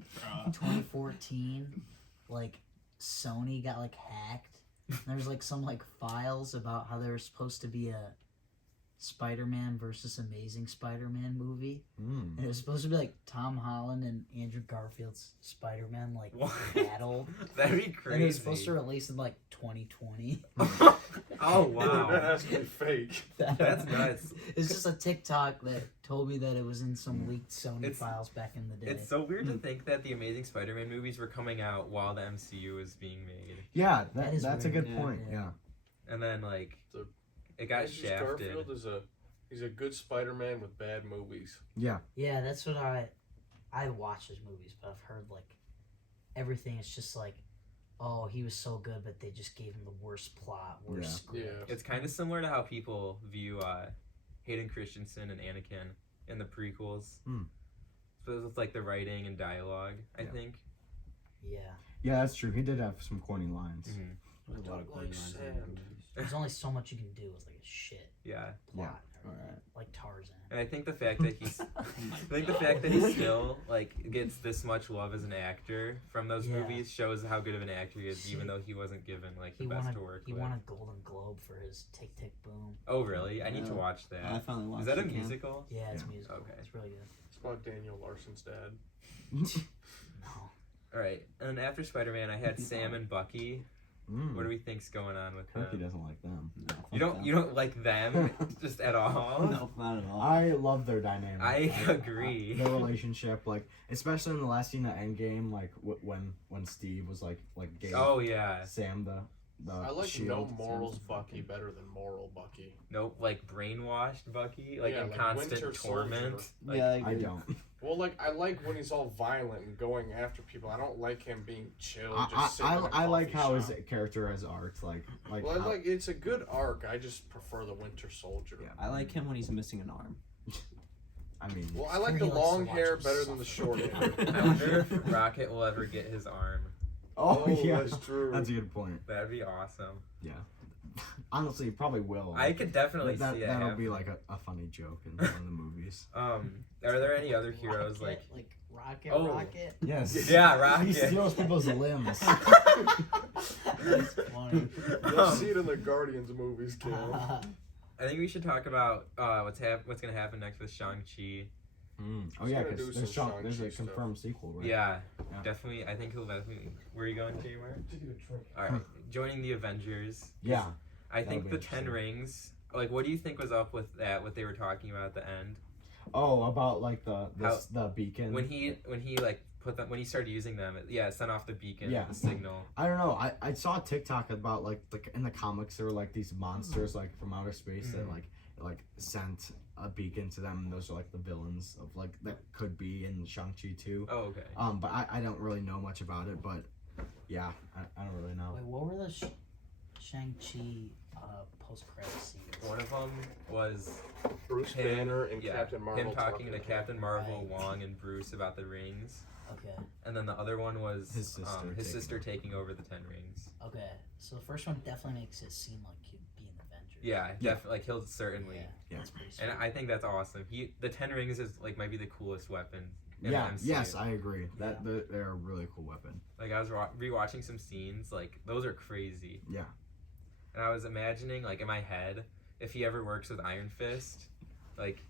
2014. Like Sony got like hacked. And there's like some like files about how there was supposed to be a Spider-Man versus Amazing Spider-Man movie, and it was supposed to be like Tom Holland and Andrew Garfield's Spider-Man like What? battled. That'd be crazy. And it was supposed to release in like 2020. Oh That wow, has to be fake. that's nuts. It's just a TikTok that told me that it was in some leaked Sony It's- files back in the day. It's so weird to think that the Amazing Spider-Man movies were coming out while the MCU was being made, Yeah, That is that's a weird. good Yeah. point. Yeah. Yeah. and then like The- it got Andrew shafted. Garfield is a He's a good Spider-Man with bad movies. Yeah. Yeah, that's what I watch his movies, but I've heard like everything is just like, oh, he was so good, but they just gave him the worst plot, worst script. Yeah. It's kind of similar to how people view Hayden Christensen and Anakin in the prequels. So it's like the writing and dialogue, I think. Yeah. Yeah, that's true. He did have some corny lines. There's a lot of Don't corny like lines in sand. the movies. There's only so much you can do with like a shit Yeah. plot. Alright. Like Tarzan. And I think the fact that he's he still like gets this much love as an actor from those Yeah. movies shows how good of an actor he is, even though he wasn't given like the He best won to work he with. won a Golden Globe for his Tick Tick Boom. Oh really? I need to Yeah. watch that. I finally watched Is that a it, Cam. musical? Yeah, it's Yeah. musical. Okay. It's really good. It's about Daniel Larson's dad. No. All right. And then after Spider-Man, I had Sam and Bucky. What do we think's going on with Cookie them? doesn't like them. No, fuck You don't them. you don't like them just at all? No, not at all. I love their dynamic. I agree. Their relationship, like especially in the last scene of Endgame, like when Steve was like gave Oh yeah. Sam the I like shield. No Morals Bucky better than Moral Bucky. Nope. Like brainwashed Bucky, like Yeah, in like constant Winter torment. Soldier. Like, yeah, I don't. Well, like I like when he's all violent and going after people. I don't like him being chill. I Just sitting in a I like coffee how his shop. character has arcs. Like Well, how- it's a good arc. I just prefer the Winter Soldier. Yeah. I like him when he's missing an arm. I mean, Well, I like He the likes to long watch hair him better than the suffer. short hair. I wonder if Rocket will ever get his arm. oh yeah, that's true. that's a good point. That'd be awesome. Yeah, honestly, he probably will. I could definitely that see it that'll be happen. like a funny joke in one of the movies. Are there any other heroes Rocket, like? Rocket, Oh. Rocket. Yes. Yeah, He Rocket. steals people's limbs. That's funny. You'll see it in the Guardians movies, Cam. I think we should talk about what's gonna happen next with Shang-Chi. Oh He's yeah, gonna do because some there's a Shang-Chi stuff. confirmed sequel, right? Yeah, Yeah. definitely. I think he'll definitely. Where are you going, Kmart? All right, joining the Avengers. Yeah. I That'll think be the 10 interesting. rings. Like, what do you think was up with that? What they were talking about at the end Oh, about like the beacon. when he like put them when he started using them. It sent off the beacon, Yeah. the signal. I don't know. I saw a TikTok about like in the comics there were like these monsters like from outer space that like sent a beacon to them. And those are like the villains of like that could be in Shang-Chi too. Oh, okay. But I don't really know much about it. But yeah, I don't really know. Wait, what were the Shang-Chi post-credit scenes? One of them was Bruce him, Banner and Captain Marvel him talking to Captain Marvel, Right. Wong, and Bruce about the rings. Okay, And then the other one was His sister taking over the 10 rings. okay. So the first one definitely makes it seem like he'd be an Avenger. Yeah, Yeah. definitely. Like he'll certainly. Yeah, that's pretty sweet. And I think that's awesome. The 10 rings is like might be the coolest weapon. In Yeah. the MCU. Yes, I agree. That Yeah. they're a really cool weapon. Like I was rewatching some scenes. Like those are crazy. Yeah. And I was imagining like in my head if he ever works with Iron Fist, like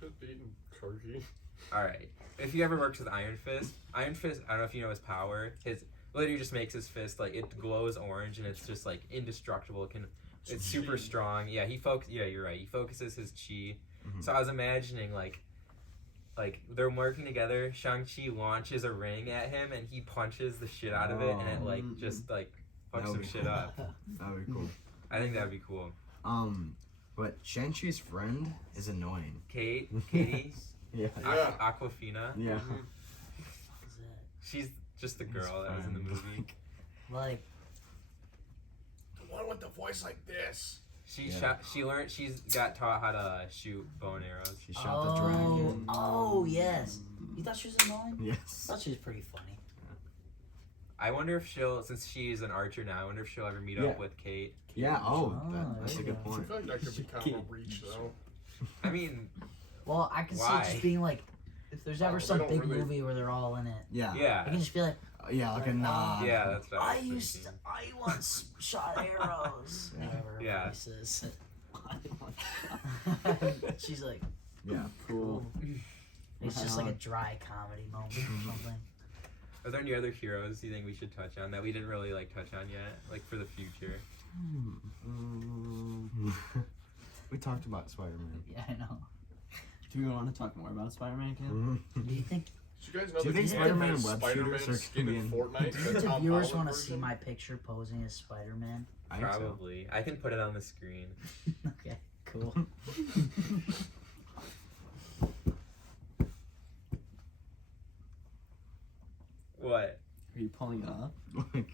Just eating turkey. all right, if he ever works with Iron Fist, I don't know if you know his power. His literally just makes his fist like it glows orange and it's just like indestructible. It's super strong. Yeah, Yeah, you're right. He focuses his chi. Mhm. So I was imagining like they're working together. Shang-Chi launches a ring at him and he punches the shit out of it and it like just like fucks That some would be shit cool. up. That would be cool. I think that'd be cool. But Shang-Chi's friend is annoying. Katie, Yeah. Yeah. Aquafina. Yeah. What the fuck is that? She's just the girl that was in the movie. Like, The one with the voice like this. She's Yeah. she's got taught how to shoot bow and arrows. She shot the dragon. Oh, yes. You thought she was annoying? I Yes. thought she was pretty funny. I wonder if since she's an archer now, I wonder if she'll ever meet Yeah. up with Kate. Yeah. Oh, Oh, that's a there you good go. I point. feel like that could be kind of a reach, though. I mean, Well, I can see it Why? just being like, if there's ever Oh, some they don't big really- movie where they're all in it, Yeah. I yeah. can just be like, Yeah, like a nod. Yeah, that's what I was thinking. once shot arrows. Yeah. Whatever Yeah. her voice is. She's like, Yeah. Cool. it's just like a dry comedy moment or something. Are there any other heroes you think we should touch on that we didn't really like touch on yet, like for the future? We talked about Spider-Man. Yeah, I know. Do you want to talk more about Spider-Man, Cam? Do you think Did you guys know Do you that think you can Spider-Man have web Spider-Man shooters are skin in gonna be Fortnite? do The the Tom viewers Holland want to see version? my picture posing as Spider-Man? I think so. Probably. I can put it on the screen. Okay. Cool. What? Are you pulling it up? Check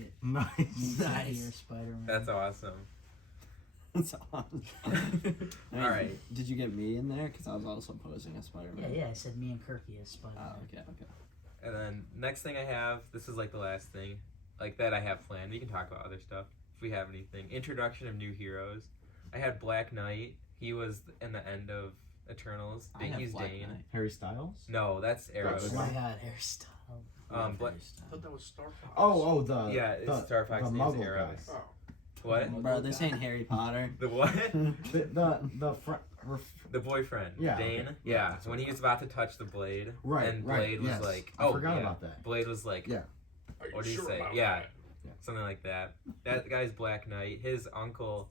it. Nice. Nice. Spider-Man. That's awesome. That's awesome. All right. Did you get me in there? Because I was also posing as Spider-Man. Yeah, I said me and Kirky as Spider-Man. Oh, okay. And then next thing I have, this is like the last thing, like that I have planned. We can talk about other stuff if we have anything. Introduction of new heroes. I had Black Knight. He was in the end of Eternals. I have He's Black Dane. Knight. Harry Styles? No, that's Arrows. Oh my god, hairstyle. But I thought that was Star Fox. Oh, the yeah, it's Star Fox the name's Muggle Arrows. guy. Oh. What? Bro, this ain't Harry Potter. The what? The The boyfriend. Yeah, Dane. okay. Yeah. When he was about to touch the blade. Right, And right, Blade was yes. like, I forgot about that. Blade was like, Yeah. Are you what do you sure say? about Yeah. that? Something like that. That guy's Black Knight. His uncle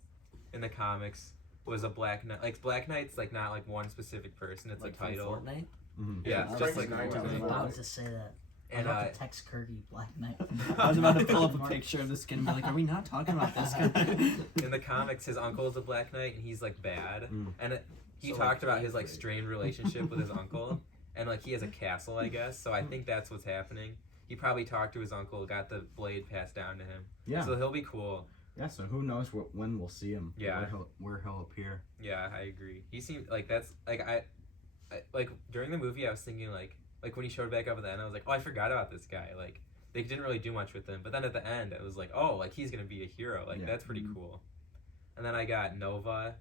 in the comics was a Black Knight. Like Black Knight's like not like one specific person. It's Like a from title. Fortnite? Mm-hmm. Yeah, it's just Frank like Knight I was is Fortnite. about to say that. I was And about to text Kirky Black Knight. I was about to pull up a picture of the skin and be like, are we not talking about this guy? in the comics, his uncle is a Black Knight, and he's like bad. Mm. And he So, talked like, about his like Blade. strained relationship with his uncle, and like he has a castle, I guess. So I think that's what's happening. He probably talked to his uncle, got the blade passed down to him. Yeah. So he'll be cool. Yeah, so who knows when we'll see him. Yeah. Where he'll appear. Yeah, I agree. He seemed like that's like I like during the movie I was thinking like when he showed back up at the end I was like, oh, I forgot about this guy. Like they didn't really do much with him, but then at the end it was like, oh, like he's gonna be a hero. Like Yeah. that's pretty cool. And then I got Nova.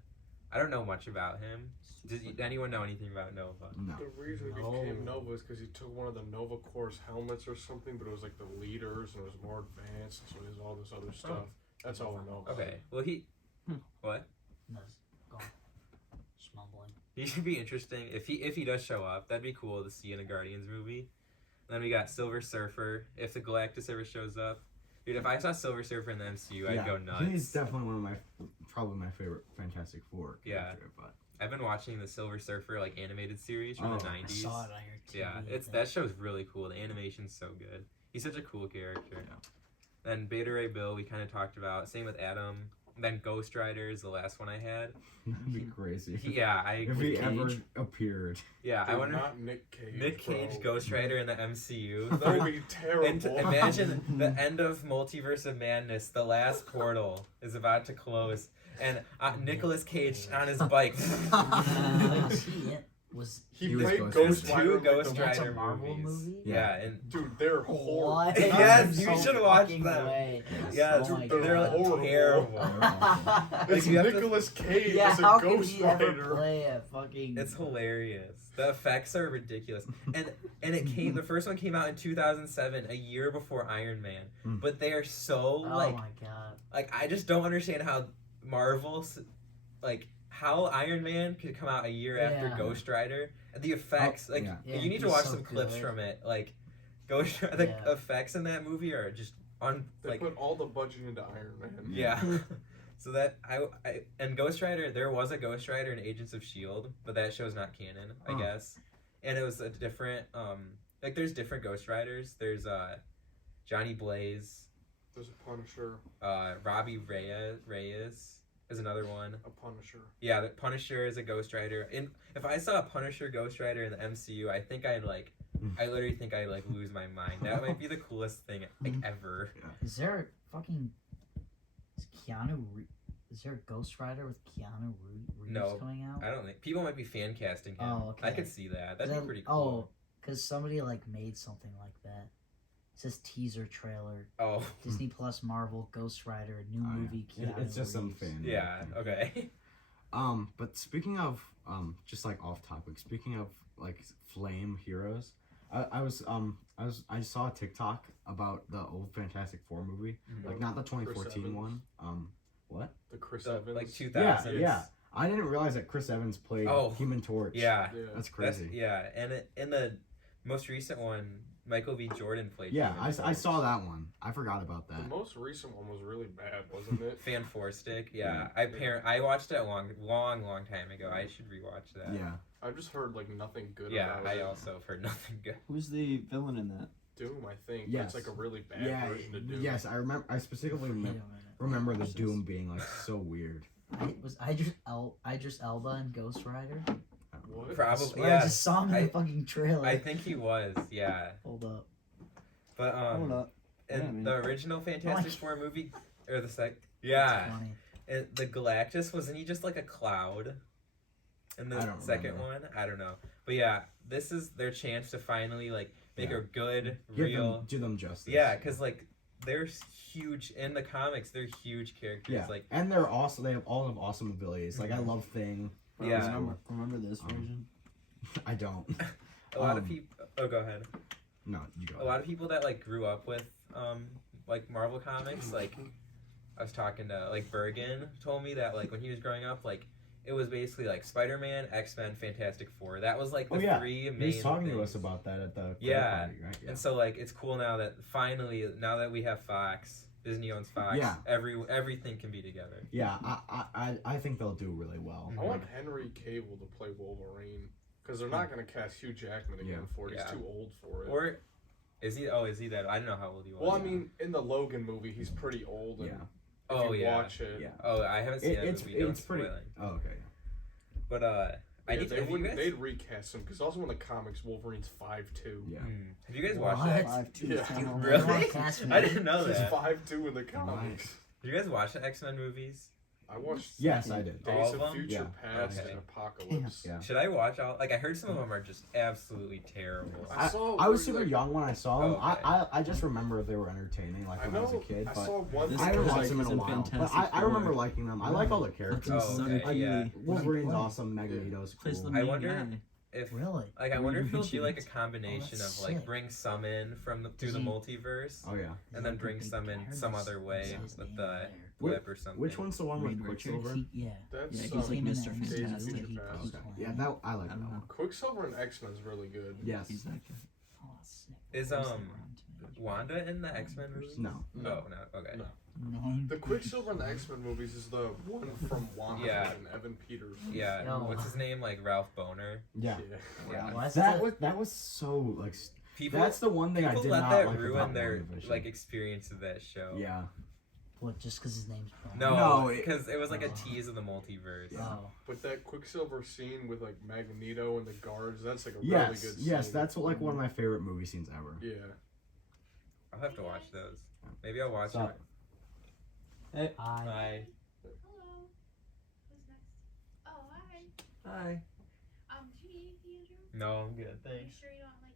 I don't know much about him. Does anyone know anything about Nova? No. The reason he became Nova is because he took one of the Nova Corps helmets or something, but it was like the leaders and it was more advanced, so he has all this other stuff. That's all I know. Okay. Well, he what? No, go on. Just mumbling. He should be interesting if he does show up. That'd be cool to see in a Guardians movie. And then we got Silver Surfer. If the Galactus ever shows up, dude. If I saw Silver Surfer in the MCU, I'd go nuts. He's definitely probably my favorite Fantastic Four character, but I've been watching the Silver Surfer like animated series from the Oh. I 90s. saw it on your TV. Yeah, I it's think. that show's really cool. The animation's so good. He's such a cool character. Then Beta Ray Bill, we kind of talked about. Same with Adam. Then Ghost Rider is the last one I had. that'd be crazy. Yeah, If he ever appeared. Yeah, I Dude, wonder. not Nick Cage. Nick Cage, bro. Ghost Rider in the MCU. That would be terrible. And imagine the end of Multiverse of Madness. The last portal is about to close, and Nicolas Cage on his bike. Was he it? Was he was played Ghost Ghost Rider. Rider. Two Ghost like that's Rider a Marvel movies. movie? Yeah, and Dude, they're horrible. What? Yes, you No should watch fucking them. way. yeah, Oh my they're God. horrible. terrible. It's you have to- Nicolas Cage Yeah, as a how can Ghost he ever Rider. play a fucking? It's hilarious. The effects are ridiculous, and it came. The first one came out in 2007, a year before Iron Man. Mm. But they are so Oh like my god. I just don't understand how Marvel how Iron Man could come out a year after Yeah. Ghost Rider. And the effects, yeah. Yeah, you need to he's watch so some clips good. from it. Like, Ghost the Yeah. effects in that movie are just They put all the budget into Iron Man. yeah. So that I and Ghost Rider, there was a Ghost Rider in Agents of Shield, but that show's not canon, I Oh. guess. And it was a different there's different Ghost Riders. There's Johnny Blaze, There's a Punisher. Robbie Reyes is another one. A Punisher. Yeah, the Punisher is a Ghost Rider. And if I saw a Punisher Ghost Rider in the MCU, I literally think I'd like lose my mind. That might be the coolest thing ever. Is there a fucking? Is there a Ghost Rider with Keanu Reeves No, coming out? I don't think people might be fan casting him. Oh, okay. I could see that. That'd be pretty cool. Oh, because somebody like made something like that. It says teaser trailer. Oh, Disney Plus Marvel Ghost Rider new Oh, yeah. movie. Keanu It's just some Reeves. fan. yeah. Okay. But speaking of just like off topic, speaking of like flame heroes, I saw a TikTok about the old Fantastic Four movie, like not the 2014 Evans. one. What? The Chris So, Evans. like 2000s. Yeah. I didn't realize that Chris Evans played Oh. Human Torch. Yeah. Yeah. That's crazy. And in the most recent one, Michael B. Jordan played. Yeah, Human I Torch. saw that one. I forgot about The that. most recent one was really bad, wasn't it? Fan Four Stick. Yeah, I watched it a long time ago. I should rewatch that. Yeah. I've just heard like nothing good Yeah, about I it. also have heard nothing good. Who's the villain in that? Doom, I think. Yes. It's like a really bad Yeah, version of Doom. yes, I remember. I specifically Wait a minute. remember the Doom being like so weird. Idris Elba and Ghost Rider? What? I Probably, swear yeah. I just saw him in I- the fucking trailer. I think he was, yeah. Hold up. But Hold up. in the original Fantastic Four movie, or the That's yeah, funny. the Galactus, wasn't he just like a cloud? In I the don't second remember. one, I don't know. But yeah, this is their chance to finally like make Yeah. a good, Give real. them, do them justice. Yeah, because like they're huge in the comics. They're huge characters. Yeah, Like and they're awesome. They have all have awesome abilities. Like I love Thing. Yeah. Remember this version? I don't. a lot of people. Oh, go ahead. No, you go. A lot of people that like grew up with like Marvel comics, like I was talking to like Bergen told me that like when he was growing up, like it was basically like Spider-Man, X-Men, Fantastic Four. That was like the three main He's talking to things. us about that at the Yeah. party, right? Yeah. And so like it's cool now that finally, now that we have Fox, Disney owns Fox. Yeah. Everything can be together. Yeah, I think they'll do really well. I want Henry Cavill to play Wolverine. Because they're not going to cast Hugh Jackman again for it. He's Yeah. too old for it. Or is he? Oh, is he that? I don't know how old he was. Well, I mean, in the Logan movie, he's pretty old. And Yeah. if Oh, you yeah. watch it, Yeah. Oh, I haven't seen that It's movie. Don't it's pretty. spoil it. Oh, okay. But I yeah, need to. they Have you wouldn't. guys? They'd recast him because also in the comics, Wolverine's 5'2". Yeah. Have you guys What? watched that? 5'2" Yeah. Samuel Really? Really? Cast I me. didn't know He's that. 5'2" in the comics. Did you guys watch the X-Men movies? I watched Yes, I did. Days All of of them? Future Past Okay. and Apocalypse. Yeah. Should I watch all? Like I heard some of them are just absolutely terrible. I was super young when I saw them. Oh, okay. I just remember they were entertaining, like when I was a kid. I But saw one. This I haven't is watched them in a in while. But Fantastic I remember Four. liking them. I like all the characters. Oh, okay, Ugly. yeah. Wolverine's awesome. Magneto's Plays the cool. main I wonder- guy. If Really? like I wonder if they'll do Mutants. like a combination that's of like sick. bring some in from through the Does he- multiverse Oh yeah. and then bring some in some other way with the whip or something. Which one's the one with Reed Richards? Quicksilver? Yeah. That's Yeah, he's um, like Came in Mr. there and Days of Fantastic. Future he Past. was Okay. playing. Yeah, that I like I that don't one. know. Quicksilver and X-Men's really good. Yes. He's that guy. Oh, sick. Is, What was the um, round to me? Wanda in the X-Men movies? No. No. Oh no. Okay. No. No. The Quicksilver in the X-Men movies is the one from Wanda Yeah. and Evan Peters. Yeah. No. What's his name? Like Ralph Boner. Yeah. Yeah. What's That was so like. People. That's the one thing I People did let not that like ruin about their WandaVision. like experience of that show. Yeah. What, just because his name's Bond? No, No, because it was like a Oh. tease of the multiverse. Yeah. Oh. But that Quicksilver scene with like Magneto and the guards, that's like a Yes. really good scene. Yes, that's like one of my favorite movie scenes ever. Yeah. I'll have to watch those. Maybe I'll watch Stop. it. I. Bye. Hello. Who's next? Oh, hi. Hi. Do you need anything, Andrew? No, I'm good. Are you Thanks. sure you don't like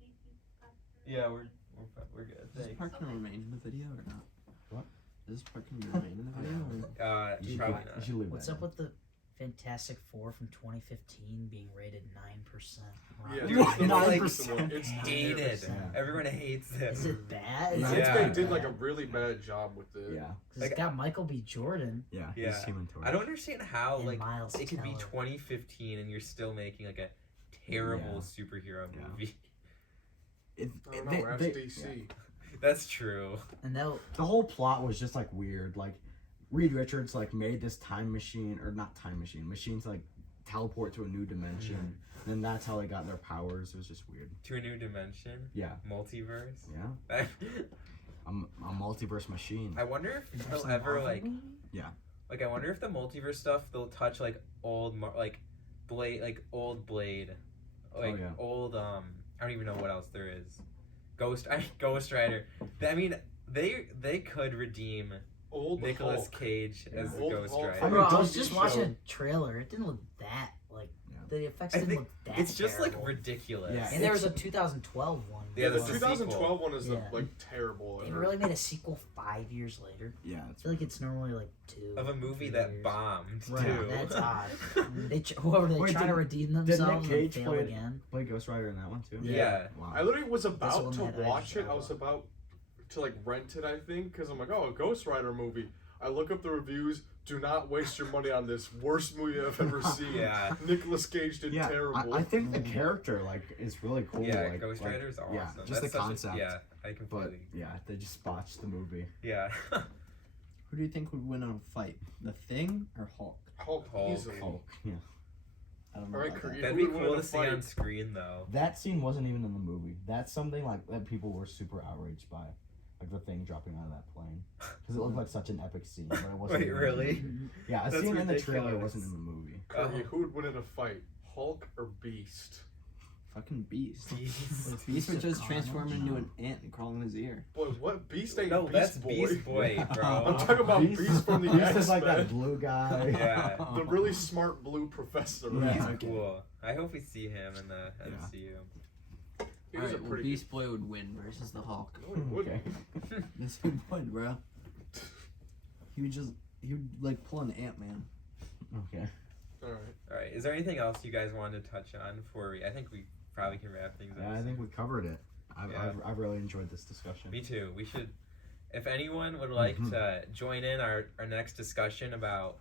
anything? Yeah, we're good. Does Thanks. Parker remain in the video or not? What? Does Parker remain in the video? Or? You should, Probably you not. should leave What's that up in. with the Fantastic Four from 2015 being rated 9%? Yeah, Dude, that's the most 9%. recent one. It's Hated. Yeah. Everyone hates this. Is it bad? Yeah. Is it It's Yeah. they did like a really bad job with it. Yeah. 'Cause it's got Michael B. Jordan Yeah. Yeah. He's Human Torch. I don't understand how and like Miles it could be Teller. 2015 and you're still making like a terrible superhero Yeah. movie. It, I don't know, ask DC. yeah. That's true. And they'll The whole plot was just like weird. Like Reed Richards like made this time machine, or not time machine, machines like teleport to a new dimension. And that's how they got their powers. It was just weird. To a new dimension. Yeah. Multiverse. Yeah. A multiverse machine. I wonder if they'll ever like. Yeah. Like I wonder if the multiverse stuff they'll touch like old old Blade, like yeah. old I don't even know what else there is. Ghost Rider. I mean they could redeem Old Nicolas Hulk. Cage as the Old Ghost Hulk. Rider. I mean, Bro, I don't was you just show- watching a trailer. It didn't look that like Yeah. the effects I didn't think look that. it's just terrible. like ridiculous. Yeah. And there was a 2012 one. Yeah, the there's a 2012 one is Yeah. like terrible. They really made a sequel 5 years later. Yeah. I feel like it's normally like 2 Of a movie 3 that years. bombed Right, too. that's odd. Whoever they Wait, try to did- redeem Nick themselves and Cage fail play- again. Play Ghost Rider in that one too. Yeah. Wow. I literally was one about to that I watch just it. I saw. was about to like rent it, I think, because I'm like, oh, a Ghost Rider movie. I look up the reviews. Do not waste your money on this. Worst movie I've ever seen. Yeah. Nicolas Cage did Yeah, terrible. I think the character like is really cool. Yeah, like, Ghost Rider's awesome. Yeah, just That's the such a- concept. yeah, I But completely. yeah, they just botched the movie. Yeah. Who do you think would win in a fight? The Thing or Hulk? Hulk Hulk. easily. Hulk. Yeah. I don't know. All right, about that. Korea. That'd Who be would win cool in a to see on fight? screen though. That scene wasn't even in the movie. That's something like that people were super outraged by, like the thing dropping out of that plane, because it looked like such an epic scene, but it wasn't. Wait, even in the really? movie. Yeah, a That's scene in the trailer ridiculous. wasn't in the movie. Korea, Oh. who would win in a fight? Hulk or Beast? Fucking Beast. Beast. Beast would just Carnage? transform into an ant and crawl in his ear. Boy, what? Beast ain't No, Beast that's Boy. Beast Boy, I'm bro. talking about Beast from the Beast is like X-Men. that blue guy. Yeah. The really smart blue professor. Yeah. He's Okay. cool. I hope we see him in the MCU. He was a Alright, well, pretty Beast Boy would win versus the Hulk. good. No, he wouldn't. Okay. Yes, he would, bro. He would like pull an Ant-Man. Okay. All right. All right. Is there anything else you guys wanted to touch on before we? I think we probably can wrap things up. Yeah, I think we covered it. Yeah. I've really enjoyed this discussion. Me too. We should. If anyone would like to join in our next discussion about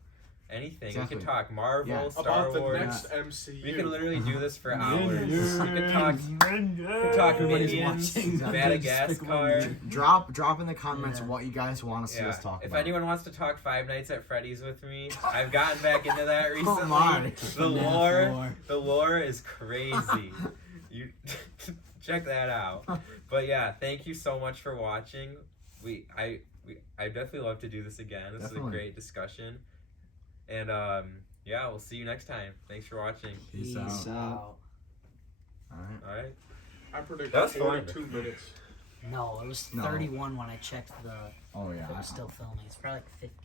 anything, Exactly. we could talk Marvel, Yeah. Star About the Wars. next MCU. We could literally do this for Yeah. hours. We could talk Everybody's Minions, watching. Madagascar. Drop in the comments Yeah. what you guys want to see Yeah. us talk If about. anyone wants to talk Five Nights at Freddy's with me, I've gotten back into that recently. Come on. The lore is crazy. You check that out. But yeah, thank you so much for watching. I definitely love to do this again. This is Definitely. a great discussion. And yeah, we'll see you next time. Thanks for watching. Peace Peace out. out. All right. All right. I predict That was 42 minutes. No, it was No. 31 when I checked the. Oh yeah. It was still filming. It's probably like 50.